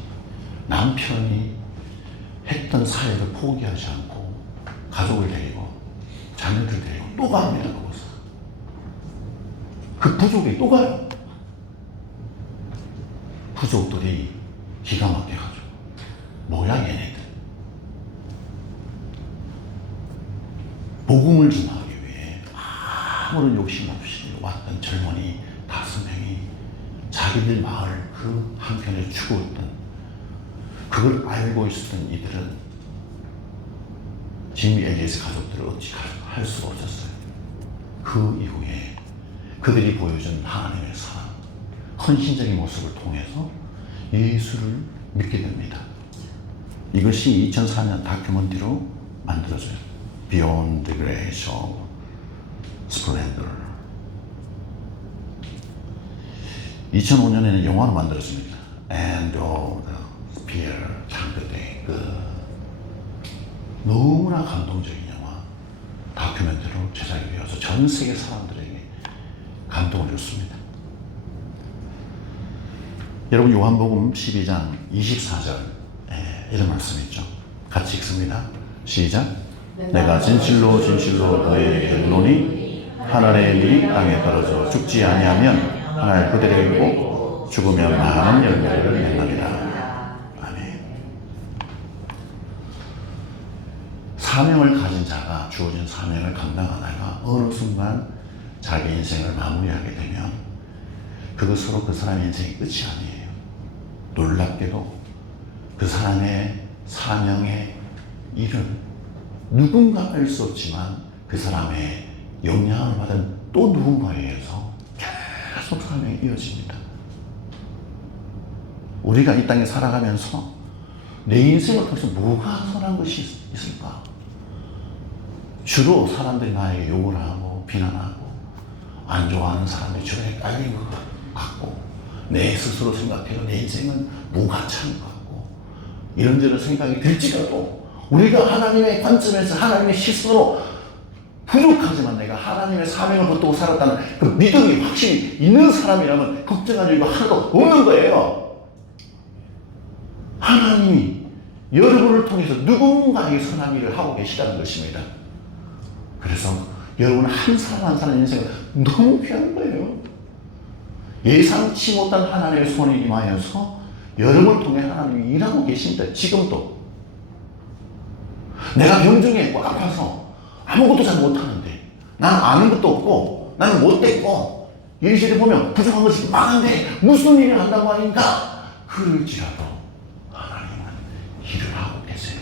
남편이 했던 사역을 포기하지 않고 가족을 데리고 자녀들 데리고 또 갑니다. 거기서 그 부족이 또 가요. 부족들이 기가 막혀가지고 뭐야 얘네들, 복음을 전하기 위해 아무런 욕심 없이 왔던 젊은이 5명이 자기들 마을 그 한편에 죽었던, 그걸 알고 있었던 이들은 짐 엘리엇의 가족들을 어찌 할 수가 없었어요. 그 이후에 그들이 보여준 하나님의 사랑, 헌신적인 모습을 통해서 예수를 믿게 됩니다. 이것이 2004년 다큐멘터리로 만들어져요. Beyond the Grace of Splendor. 2005년에는 영화로 만들어집니다. And of the Spear, 장벽의 너무나 감동적인 영화, 다큐멘터리로 제작이 되어서 전 세계 사람들에게 감동을 줬습니다. 여러분 요한복음 12장 24절 이런 말씀 있죠. 같이 읽습니다. 시작. 내가 진실로 진실로 너희에게 이르노니 하늘의 일이 땅에 떨어져 죽지 아니하면 하늘 그대로 있고 죽으면 많은 열매를 맺느니라. 아멘. 사명을 가진 자가 주어진 사명을 감당하다가 어느 순간 자기 인생을 마무리하게 되면 그것으로 그 사람의 인생이 끝이 아니에요. 놀랍게도 그 사람의 사명의 일은 누군가 알 수 없지만 그 사람의 영향을 받은 또 누군가에 의해서 계속 사명이 이어집니다. 우리가 이 땅에 살아가면서 내 인생을 통해서 뭐가 선한 것이 있을까? 주로 사람들이 나에게 욕을 하고 비난하고 안 좋아하는 사람들이 주변에 깔린 것 같고 내 스스로 생각해도 내 인생은 무가치한 것 같고 이런저런 생각이 들지라도 우리가 하나님의 관점에서 하나님의 시선으로 부족하지만 내가 하나님의 사명을 붙들고 살았다는 그 믿음이 확실히 있는 사람이라면 걱정할 일도 하나도 없는 거예요. 하나님이 여러분을 통해서 누군가에게 선한 일을 하고 계시다는 것입니다. 그래서 여러분 한 사람 한 사람 인생은 너무 귀한 거예요. 예상치 못한 하나님의 손이 임하여서 여러분을 통해 하나님이 일하고 계십니다. 지금도. 내가 병중에 아파서 아무것도 잘 못하는데 나는 아는 것도 없고 나는 못됐고 일실에 보면 부족한 것이 많은데 무슨 일을 한다고 하니까 그럴지라도 하나님은 일을 하고 계세요.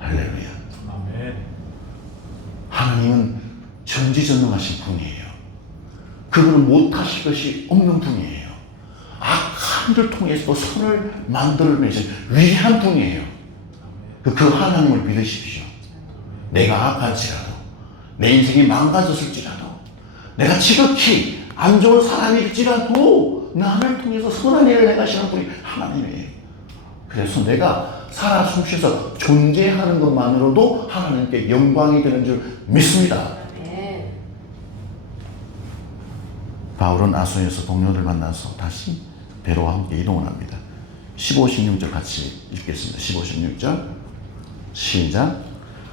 할렐루야. 아멘. 하나님은 전지전능하신 분이에요. 그분은 못하실 것이 없는 분이에요. 악한 일을 통해서 선을 만들어내신 위대한 분이에요. 그 하나님을 믿으십시오. 내가 악할지라도 내 인생이 망가졌을지라도 내가 지극히 안 좋은 사람일지라도 나를 통해서 선한 일을 행하시는 분이 하나님이에요. 그래서 내가 살아 숨쉬어서 존재하는 것만으로도 하나님께 영광이 되는 줄 믿습니다. 바울은 아소에서 동료를 만나서 다시 베로와 함께 이동을 합니다. 15, 16절 같이 읽겠습니다. 15, 16절 시작.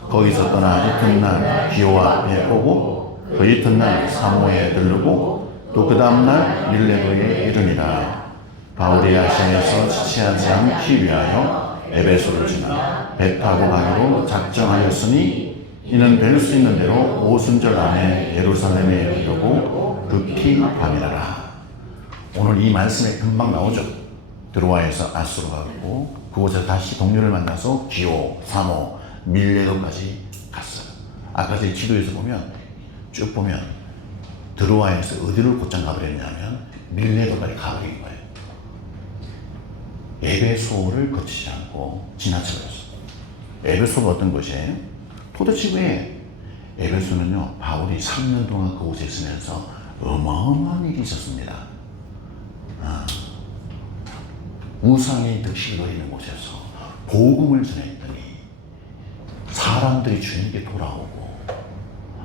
거기서 떠나 이튿날 기오와 앞에 오고 그 이튿날 사모에 들르고 또 그 다음날 밀레도에 이르니라. 바울이 아시아에서 지체하지 않기 위하여 에베소를 지나 배 타고 가기로 작정하였으니 이는 될 수 있는 대로 오순절 안에 예루살렘에 이르고 극히 밤이라라. 오늘 이 말씀에 금방 나오죠. 드로아에서 아스로 가고 그곳에서 다시 동료를 만나서 기오, 사모, 밀레도까지 갔어요. 아까 제 지도에서 보면 쭉 보면 드로아에서 어디를 곧장 가버렸냐면 밀레도까지 가버린 거예요. 에베소를 거치지 않고 지나쳐버렸어요. 에베소가 어떤 곳이에요? 포도치구에 에베소는요, 바울이 3년 동안 그곳에 있으면서 어마어마한 일이 있었습니다. 우상의 득실을 거리는 곳에서 복음을 전했더니 사람들이 주님께 돌아오고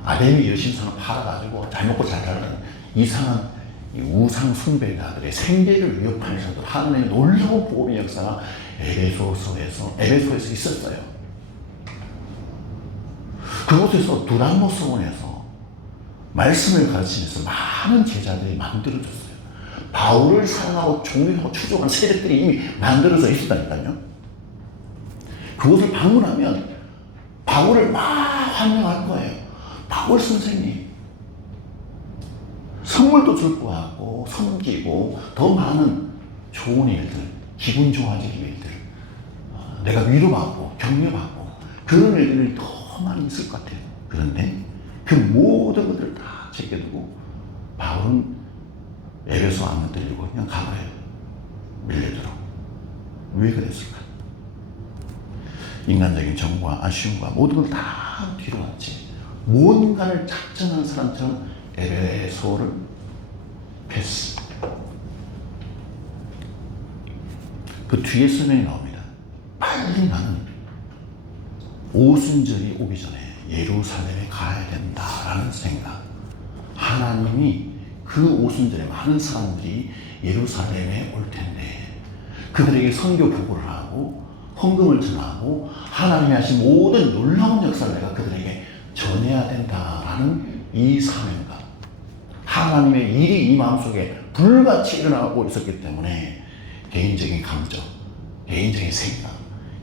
아데미 여신상을 팔아가지고 잘 먹고 잘 살는 이상한 우상 숭배자들의 생계를 위협하는 사람들 하나님의 놀라운 복음의 역사가 에베소에서 있었어요. 그곳에서 두란노 서원에서 말씀을 가르치면서 많은 제자들이 만들어졌어요. 바울을 사랑하고 존경하고 추종하는 세력들이 이미 만들어져 있었다니까요. 그곳을 방문하면 바울을 막 환영할 거예요. 바울 선생님, 선물도 줄 것 같고 섬기고 더 많은 좋은 일들, 기분 좋아지는 일들, 내가 위로받고 격려받고 그런 일들이 더 많이 있을 것 같아요. 그런데 그 모든 것들을 다 제껴두고 바울은 에베소 안 들리고 그냥 가버려요. 밀레도로. 왜 그랬을까? 인간적인 정과 아쉬움과 모든 걸 다 뒤로 왔지. 뭔가를 작정한 사람처럼 에베소를 패스. 그 뒤에 설명이 나옵니다. 빨리 나는 오순절이 오기 전에 예루살렘에 가야 된다라는 생각. 하나님이 그 오순절에 많은 사람들이 예루살렘에 올 텐데 그들에게 선교 보고를 하고 헌금을 전하고 하나님이 하신 모든 놀라운 역사를 내가 그들에게 전해야 된다라는 이 사명감, 하나님의 일이 이 마음속에 불같이 일어나고 있었기 때문에 개인적인 감정, 개인적인 생각,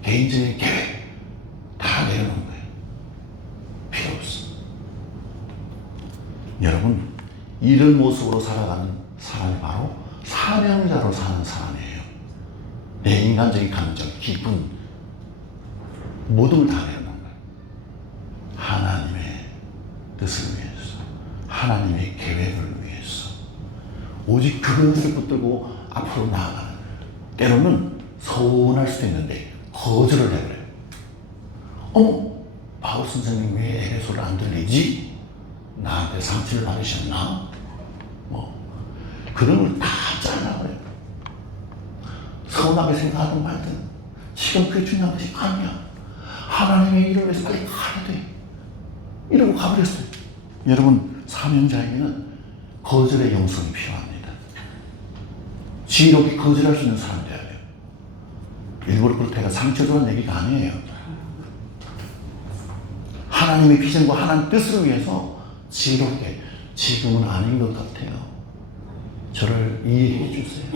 개인적인 계획 다 내려놓은 거예요. 필요 없어. 여러분, 이런 모습으로 살아가는 사람이 바로 사명자로 사는 사람이에요. 내 인간적인 감정, 기분, 모든 걸 다 내려놓은 거예요. 하나님의 뜻을 위해서, 하나님의 계획을 위해서 오직 그것을 붙들고 앞으로 나아가는, 때로는 서운할 수도 있는데 거절을 해버려요. 어머, 바울 선생님 왜 에베소를 안 들리지? 나한테 상처를 받으셨나? 그런 걸 다 잘라버려요. 서운하게 생각하든 말든 지금 그게 중요한 것이 아니야. 하나님의 일을 위해서 빨리 가야 돼. 이러고 가버렸어요. 여러분, 사명자에게는 거절의 영성이 필요합니다. 지혜롭게 거절할 수 있는 사람이 돼야 돼요. 일부러 그렇다가 상처 주는 얘기가 아니에요. 하나님의 비전과 하나님의 뜻을 위해서 지혜롭게, 지금은 아닌 것 같아요, 저를 이해해 주세요.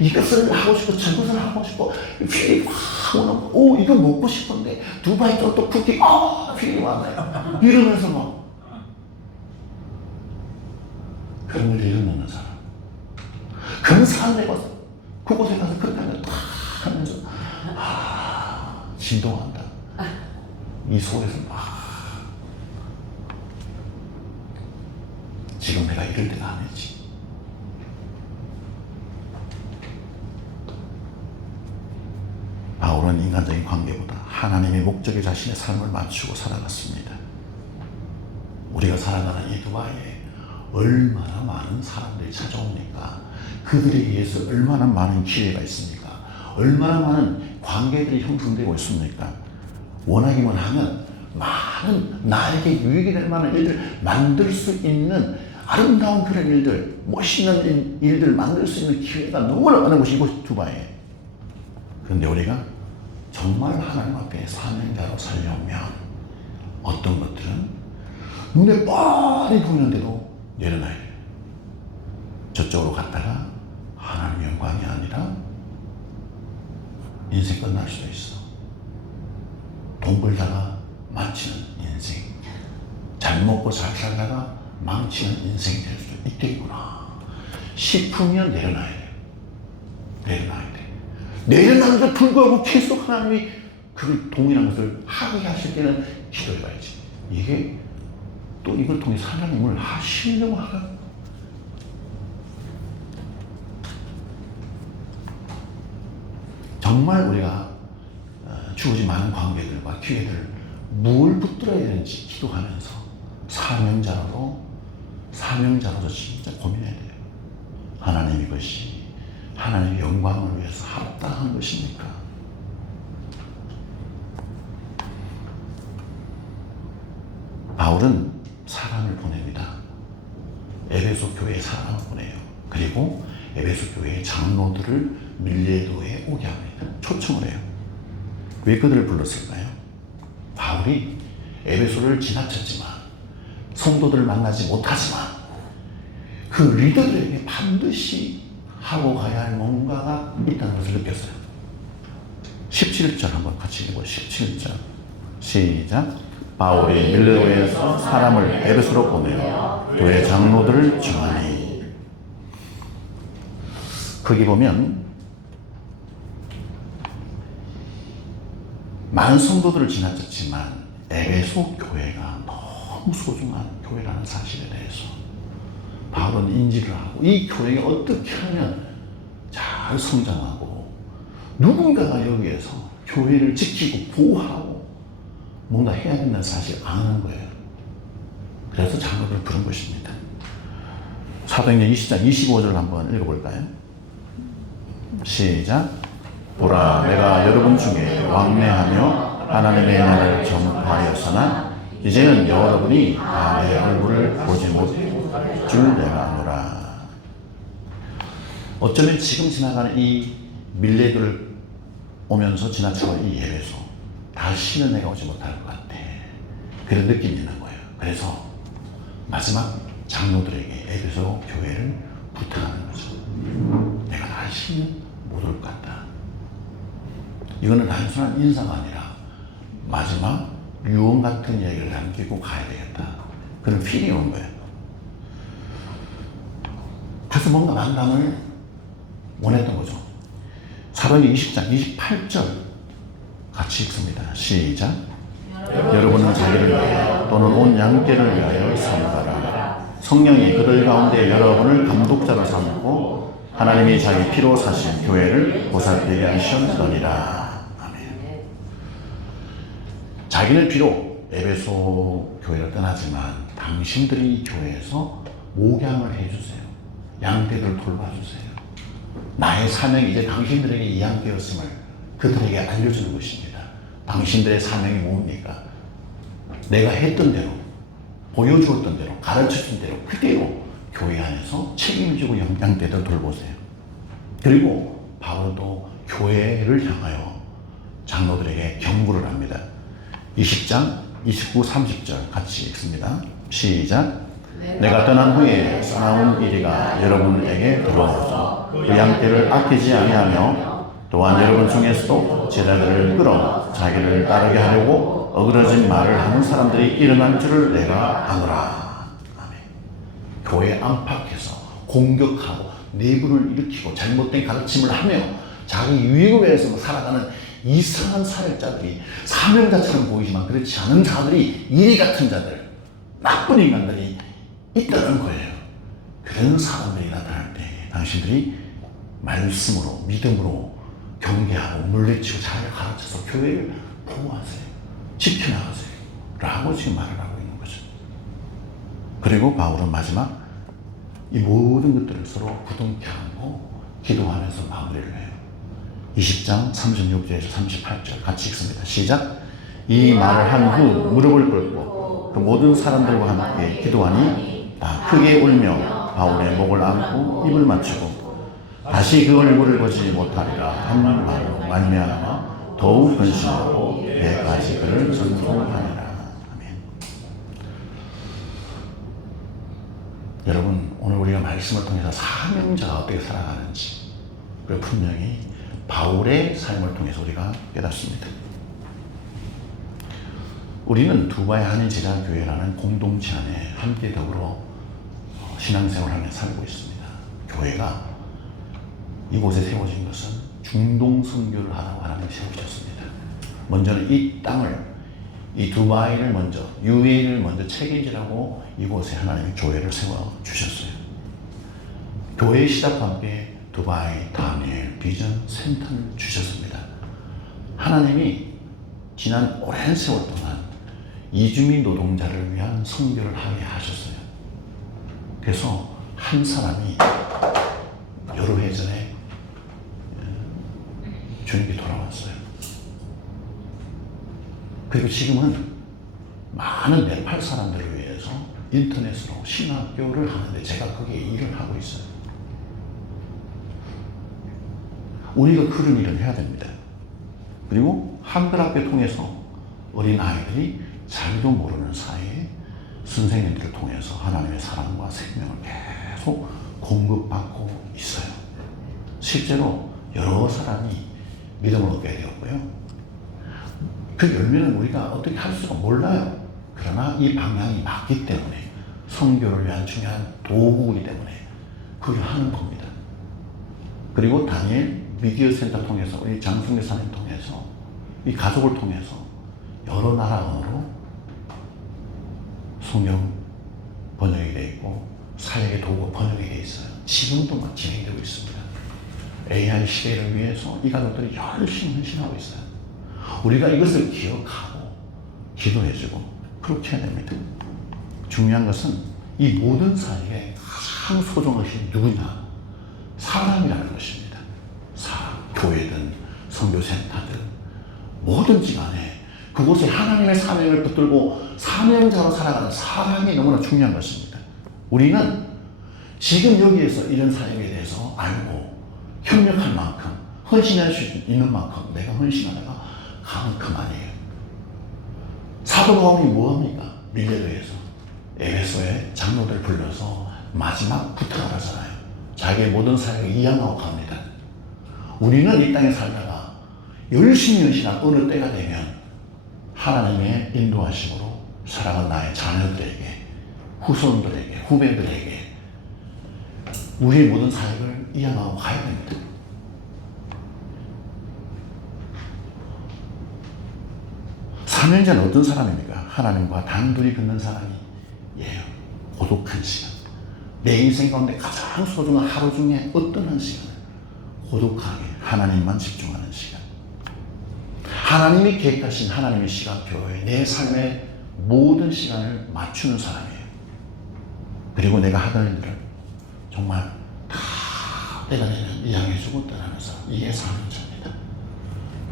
이것을 하고 싶고 저것을 하고 싶고 필이 확 오는, 오 이거 먹고 싶은데 두바이 또 쿠키, 필이 왔네요. 이러면서 막 그런 걸 내려놓는 사람, 그런 사람에 가서 그곳에 가서 그렇게 하면 다 하면서 진동한다. 이 속에서 막 지금 내가 이럴 때가 아니지. 바울은 인간적인 관계보다 하나님의 목적에 자신의 삶을 맞추고 살아갔습니다. 우리가 살아가는 이 두바이에 얼마나 많은 사람들이 찾아옵니까? 그들에 의해서 얼마나 많은 기회가 있습니까? 얼마나 많은 관계들이 형성되고 있습니까? 원하기만 하면 많은 나에게 유익이 될 만한 일들 만들 수 있는 아름다운 그런 일들, 멋있는 일들 만들 수 있는 기회가 너무나 많은 곳이 이곳 두바이에. 그런데 우리가 정말 하나님 앞에 사명자로 살려면 어떤 것들은 눈에 뻔히 보이는데도 내려놔야 돼요. 저쪽으로 갔다가 하나님 영광이 아니라 인생 끝날 수도 있어. 돈 벌다가 망치는 인생, 잘 먹고 잘 살다가 망치는 인생이 될 수도 있겠구나 싶으면 내려놔야 돼요. 내려놔야 돼. 내려놔도 불구하고 계속 하나님이 그 동일한 것을 하게 하실 때는 기도해봐야지. 이게 또 이걸 통해 하나님을 하시려고 하라. 정말 우리가 주어진 많은 관계들과 기회들을 뭘 붙들어야 되는지 기도하면서 사명자로서 진짜 고민해야 돼요. 하나님 이것이 하나님의 영광을 위해서 합당한 것입니까? 바울은 사람을 보냅니다. 에베소 교회에 사람을 보내요. 그리고 에베소 교회의 장로들을 밀레도에 오게 합니다. 초청을 해요. 왜 그들을 불렀을까요? 바울이 에베소를 지나쳤지만, 성도들을 만나지 못하지만 그 리더들에게 반드시 하고 가야 할 뭔가가 있다는 것을 느꼈어요. 17절 한번 같이 읽어보시죠. 17절 시작. 바울이 밀레도에서 사람을 에베소로 보내어 교회 장로들을 정하니. 거기 보면 많은 성도들을 지나쳤지만 에베소 교회가 너무 소중한 교회라는 사실에 대해서 바울은 인지를 하고, 이 교회가 어떻게 하면 잘 성장하고 누군가가 여기에서 교회를 지키고 보호하고 뭔가 해야 된다는 사실을 아는 거예요. 그래서 장로들을 부른 것입니다. 사도행전 20장 25절을 한번 읽어볼까요? 시작. 보라, 내가 여러분 중에 왕래하며 하나님의 나라를 전파하였으나 이제는 여러분이 다 내 얼굴을 보지 못해 줄 내가 아노라. 어쩌면 지금 지나가는 이 밀레들을 오면서 지나쳐갈 이 예배소, 다시는 내가 오지 못할 것 같아. 그런 느낌이 있는 거예요. 그래서 마지막 장로들에게 에베소 교회를 부탁하는 거죠. 내가 다시는 못 올 것 같다. 이거는 단순한 인사가 아니라 마지막 유언 같은 얘기를 남기고 가야 되겠다. 그런 필이 온 거예요. 그래서 뭔가 만남을 원했던 거죠. 사도행전 20장 28절 같이 읽습니다. 시작. 여러분은 자기를 위하여 또는 온 양떼를 위하여 삼가라. 성령이 그들 가운데 여러분을 감독자로 삼고 하나님이 자기 피로 사신 교회를 보살피게 하셨느니라. 아멘. 자기는 비록 에베소 교회를 떠나지만 당신들이 교회에서 목양을 해주세요. 양떼들 돌봐주세요. 나의 사명이 이제 당신들에게 이양되었음을 그들에게 알려주는 것입니다. 당신들의 사명이 뭡니까? 내가 했던 대로, 보여주었던 대로, 가르쳤던 대로 그대로 교회 안에서 책임지고 양떼들 돌보세요. 그리고 바울도 교회를 향하여 장로들에게 경고를 합니다. 20장 29, 30절 같이 읽습니다. 시작. 내가 떠난 후에 사나운 이리가 여러분에게 들어오소. 그 양떼를 아끼지 아니하며 또한 여러분 중에서도 제자들을 끌어 자기를 따르게 하려고 어그러진 말을 하는 사람들이 일어날 줄을 내가 아노라. 아멘. 교회 안팎에서 공격하고 내부를 일으키고 잘못된 가르침을 하며 자기 유익을 위해서 살아가는 이상한 사역자들이 사명자처럼 보이지만 그렇지 않은 자들이 이리 같은 자들, 나쁜 인간들이 있다는 거예요. 그런 사람들이 나타날 때 당신들이 말씀으로, 믿음으로 경계하고 물리치고 잘 가르쳐서 교회를 보호하세요. 지켜나가세요. 라고 지금 말을 하고 있는 거죠. 그리고 바울은 마지막 이 모든 것들을 서로 부둥켜 안고 기도하면서 마무리를 해요. 20장 36절에서 38절 같이 읽습니다. 시작. 이 말을 한 후 무릎을 꿇고 그 모든 사람들과 함께 기도하니 다 크게 울며 바울의 목을 안고 입을 맞추고 다시 그 얼굴을 보지 못하리라 한 말로 말미암아 더욱 근심하고 배까지 그를 전송하니라. 아멘. 여러분, 오늘 우리가 말씀을 통해서 사명자가 어떻게 살아가는지 그리고 분명히 바울의 삶을 통해서 우리가 깨닫습니다. 우리는 두바이 한인제자교회라는 공동체 안에 함께 더불어 신앙생활하며 살고 있습니다. 교회가 이곳에 세워진 것은 중동 선교를 하라고 하나님이 세우셨습니다. 먼저는 이 땅을, 이 두바이를 먼저, UAE를 먼저 책임지라고 이곳에 하나님이 교회를 세워주셨어요. 교회의 시작과 함께 두바이 다니엘 비전 센터를 주셨습니다. 하나님이 지난 오랜 세월 동안 이주민 노동자를 위한 선교를 하게 하셨어요. 그래서 한 사람이 여러 해 전에 주님께 돌아왔어요. 그리고 지금은 많은 네팔 사람들을 위해서 인터넷으로 신학교를 하는데 제가 거기에 일을 하고 있어요. 우리가 그런 일을 해야 됩니다. 그리고 한글학교 통해서 어린 아이들이 자기도 모르는 사이에 선생님들을 통해서 하나님의 사랑과 생명을 계속 공급받고 있어요. 실제로 여러 사람이 믿음을 얻게 되었고요. 그 열매는 우리가 어떻게 할 수가 몰라요. 그러나 이 방향이 맞기 때문에 선교를 위한 중요한 도구이기 때문에 그걸 하는 겁니다. 그리고 다니엘 미디어 센터 통해서 우리 장승 교사님 통해서 이 가족을 통해서 여러 나라 언어로 성경 번역이 되어 있고 사역의 도구 번역이 되어 있어요. 지금도 막 진행되고 있습니다. AI 시대를 위해서 이 가족들이 열심히 헌신하고 있어요. 우리가 이것을 기억하고 기도해주고 그렇게 해야 됩니다. 중요한 것은 이 모든 사역에 가장 소중한 것이 누구냐? 사람이라는 것입니다. 사람, 교회든 선교센터든 뭐든지 간에 그곳에 하나님의 사명을 붙들고 사명자로 살아가는 사람이 너무나 중요한 것입니다. 우리는 지금 여기에서 이런 사역에 대해서 알고 협력할 만큼 헌신할 수 있는 만큼 내가 헌신하다가 가면 그만이에요. 사도 바울이 뭐합니까? 밀레도에서 에베소의 장로들 불러서 마지막 부탁하잖아요. 자기의 모든 사역을 이양하고 갑니다. 우리는 이 땅에 살다가 열심히 헌신한 어느 때가 되면 하나님의 인도하심으로 사랑하는 나의 자녀들에게, 후손들에게, 후배들에게 우리의 모든 사역을 이양하고 가야 됩니다. 사명자는 어떤 사람입니까? 하나님과 단둘이 걷는 사람이에요. 고독한 시간. 내 인생 가운데 가장 소중한 하루 중에 어떤 한 시간을 고독하게 하나님만 집중하는 시간. 하나님이 계획하신 하나님의 시간표에 내 삶의 모든 시간을 맞추는 사람이에요. 그리고 내가 하던 일들을 정말 다 때가 되면 이양해주고 떠나는 사람. 이게 사명자입니다.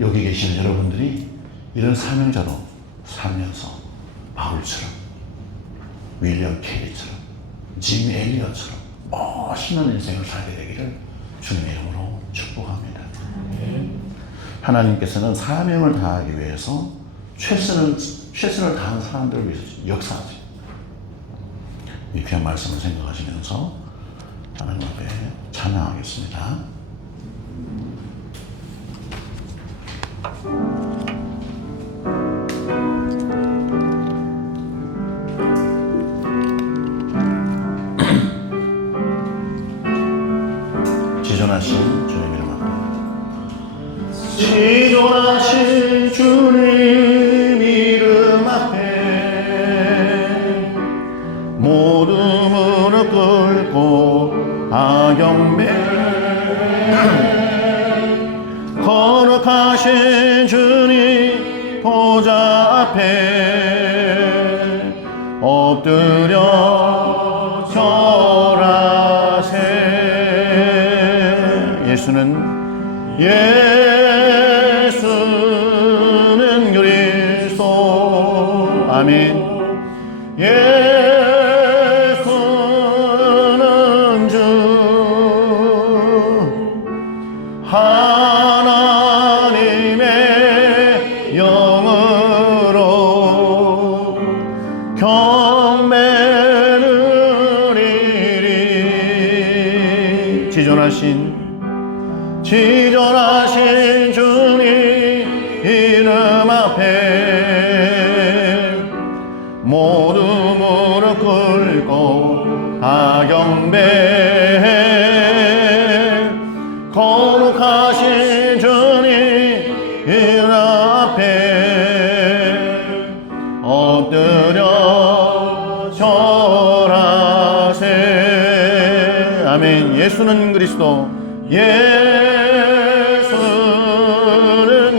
여기 계시는 여러분들이 이런 사명자로 살면서 바울처럼, 윌리엄 캐리처럼, 짐 엘리어처럼 멋있는 인생을 살게 되기를 주님의 이름으로 축복합니다. 하나님께서는 사명을 다하기 위해서 최선을 다한 사람들을 위해서 역사하지. 이 귀한 말씀을 생각하시면서 하나님 앞에 찬양하겠습니다. 지존하신 주님 이름 앞에, 지존하신 주님 이름 앞에 모두 무릎 꿇고 아경배, 거룩하신 주님 보좌 앞에 엎드려 절하세. 예수는 그리스도. 아멘. 예수는 주 하나님의 영으로 경배를 이리. 지존하신 주님 이름 앞에 모두 무릎 꿇고 다 경배해. 거룩하신 주님 이름 앞에 엎드려 절하세. 아멘. 예수는 그리스도. 예수는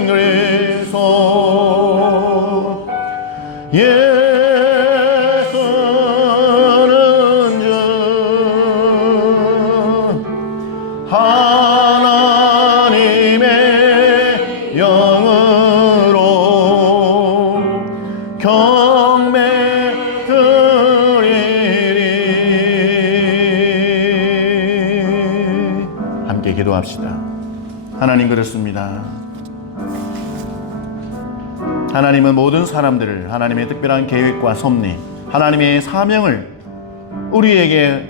그리스도. 예수는 주 하나님의 영으로 경배 드리리. 함께 기도합시다. 하나님, 그렇습니다. 하나님은 모든 사람들을 하나님의 특별한 계획과 섭리, 하나님의 사명을 우리에게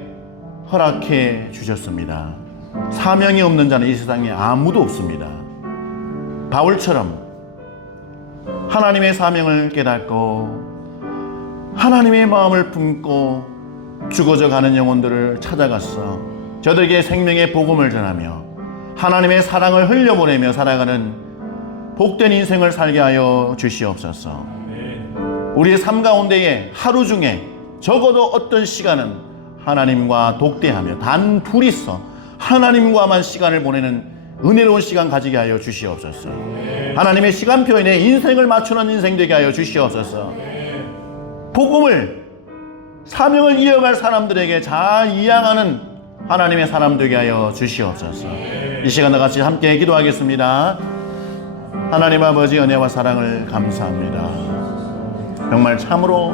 허락해 주셨습니다. 사명이 없는 자는 이 세상에 아무도 없습니다. 바울처럼 하나님의 사명을 깨닫고 하나님의 마음을 품고 죽어져 가는 영혼들을 찾아가서 저들에게 생명의 복음을 전하며 하나님의 사랑을 흘려보내며 살아가는 복된 인생을 살게 하여 주시옵소서. 우리의 삶 가운데에 하루 중에 적어도 어떤 시간은 하나님과 독대하며 단 둘이서 하나님과만 시간을 보내는 은혜로운 시간 가지게 하여 주시옵소서. 하나님의 시간표에 내 인생을 맞추는 인생 되게 하여 주시옵소서. 복음을, 사명을 이어갈 사람들에게 잘 이양하는 하나님의 사람 되게 하여 주시옵소서. 이 시간과 같이 함께 기도하겠습니다. 하나님 아버지, 은혜와 사랑을 감사합니다. 정말 참으로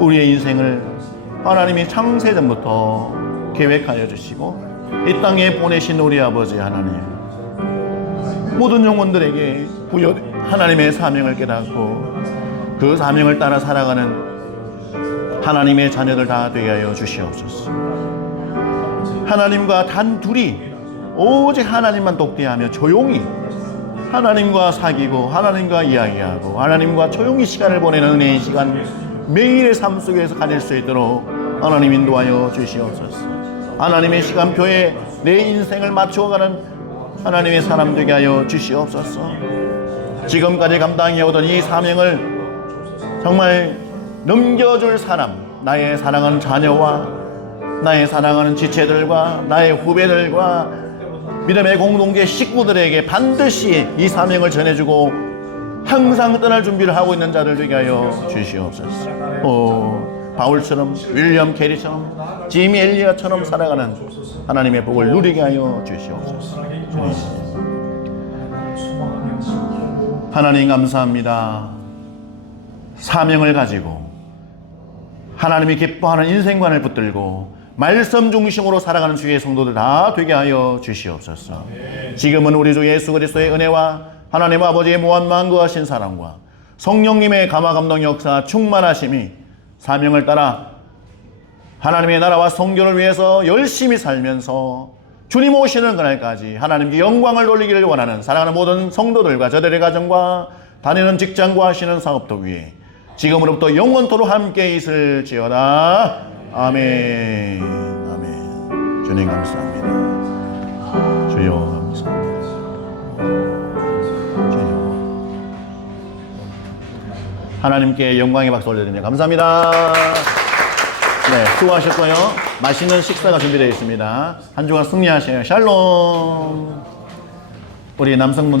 우리의 인생을 하나님이 창세전부터 계획하여 주시고 이 땅에 보내신 우리 아버지 하나님, 모든 영혼들에게 하나님의 사명을 깨닫고 그 사명을 따라 살아가는 하나님의 자녀들 다 되게 하여 주시옵소서. 하나님과 단둘이 오직 하나님만 독대하며 조용히 하나님과 사귀고 하나님과 이야기하고 하나님과 조용히 시간을 보내는 은혜의 시간 매일의 삶 속에서 가질 수 있도록 하나님 인도하여 주시옵소서. 하나님의 시간표에 내 인생을 맞추어가는 하나님의 사람 되게 하여 주시옵소서. 지금까지 감당해오던 이 사명을 정말 넘겨줄 사람, 나의 사랑하는 자녀와 나의 사랑하는 지체들과 나의 후배들과 믿음의 공동체 식구들에게 반드시 이 사명을 전해주고 항상 떠날 준비를 하고 있는 자들 되게 하여 주시옵소서. 바울처럼, 윌리엄 캐리처럼, 지미 엘리야처럼 살아가는 하나님의 복을 누리게 하여 주시옵소서. 하나님 감사합니다. 사명을 가지고 하나님이 기뻐하는 인생관을 붙들고 말씀 중심으로 살아가는 주의 성도들 다 되게 하여 주시옵소서. 지금은 우리 주 예수 그리스도의 은혜와 하나님 아버지의 무한만거하신 사랑과 성령님의 감화감동 역사 충만하심이 사명을 따라 하나님의 나라와 성교를 위해서 열심히 살면서 주님 오시는 그날까지 하나님께 영광을 돌리기를 원하는 사랑하는 모든 성도들과 저들의 가정과 다니는 직장과 하시는 사업도 위해 지금으로부터 영원토록 함께 있을지어다. 아멘. 아멘. 주님 감사합니다. 주여 감사합니다. 주여. 하나님께 영광의 박수 올려드립니다. 감사합니다. 네, 수고하셨고요. 맛있는 식사가 준비되어 있습니다. 한 주간 승리하세요. 샬롬. 우리 남성분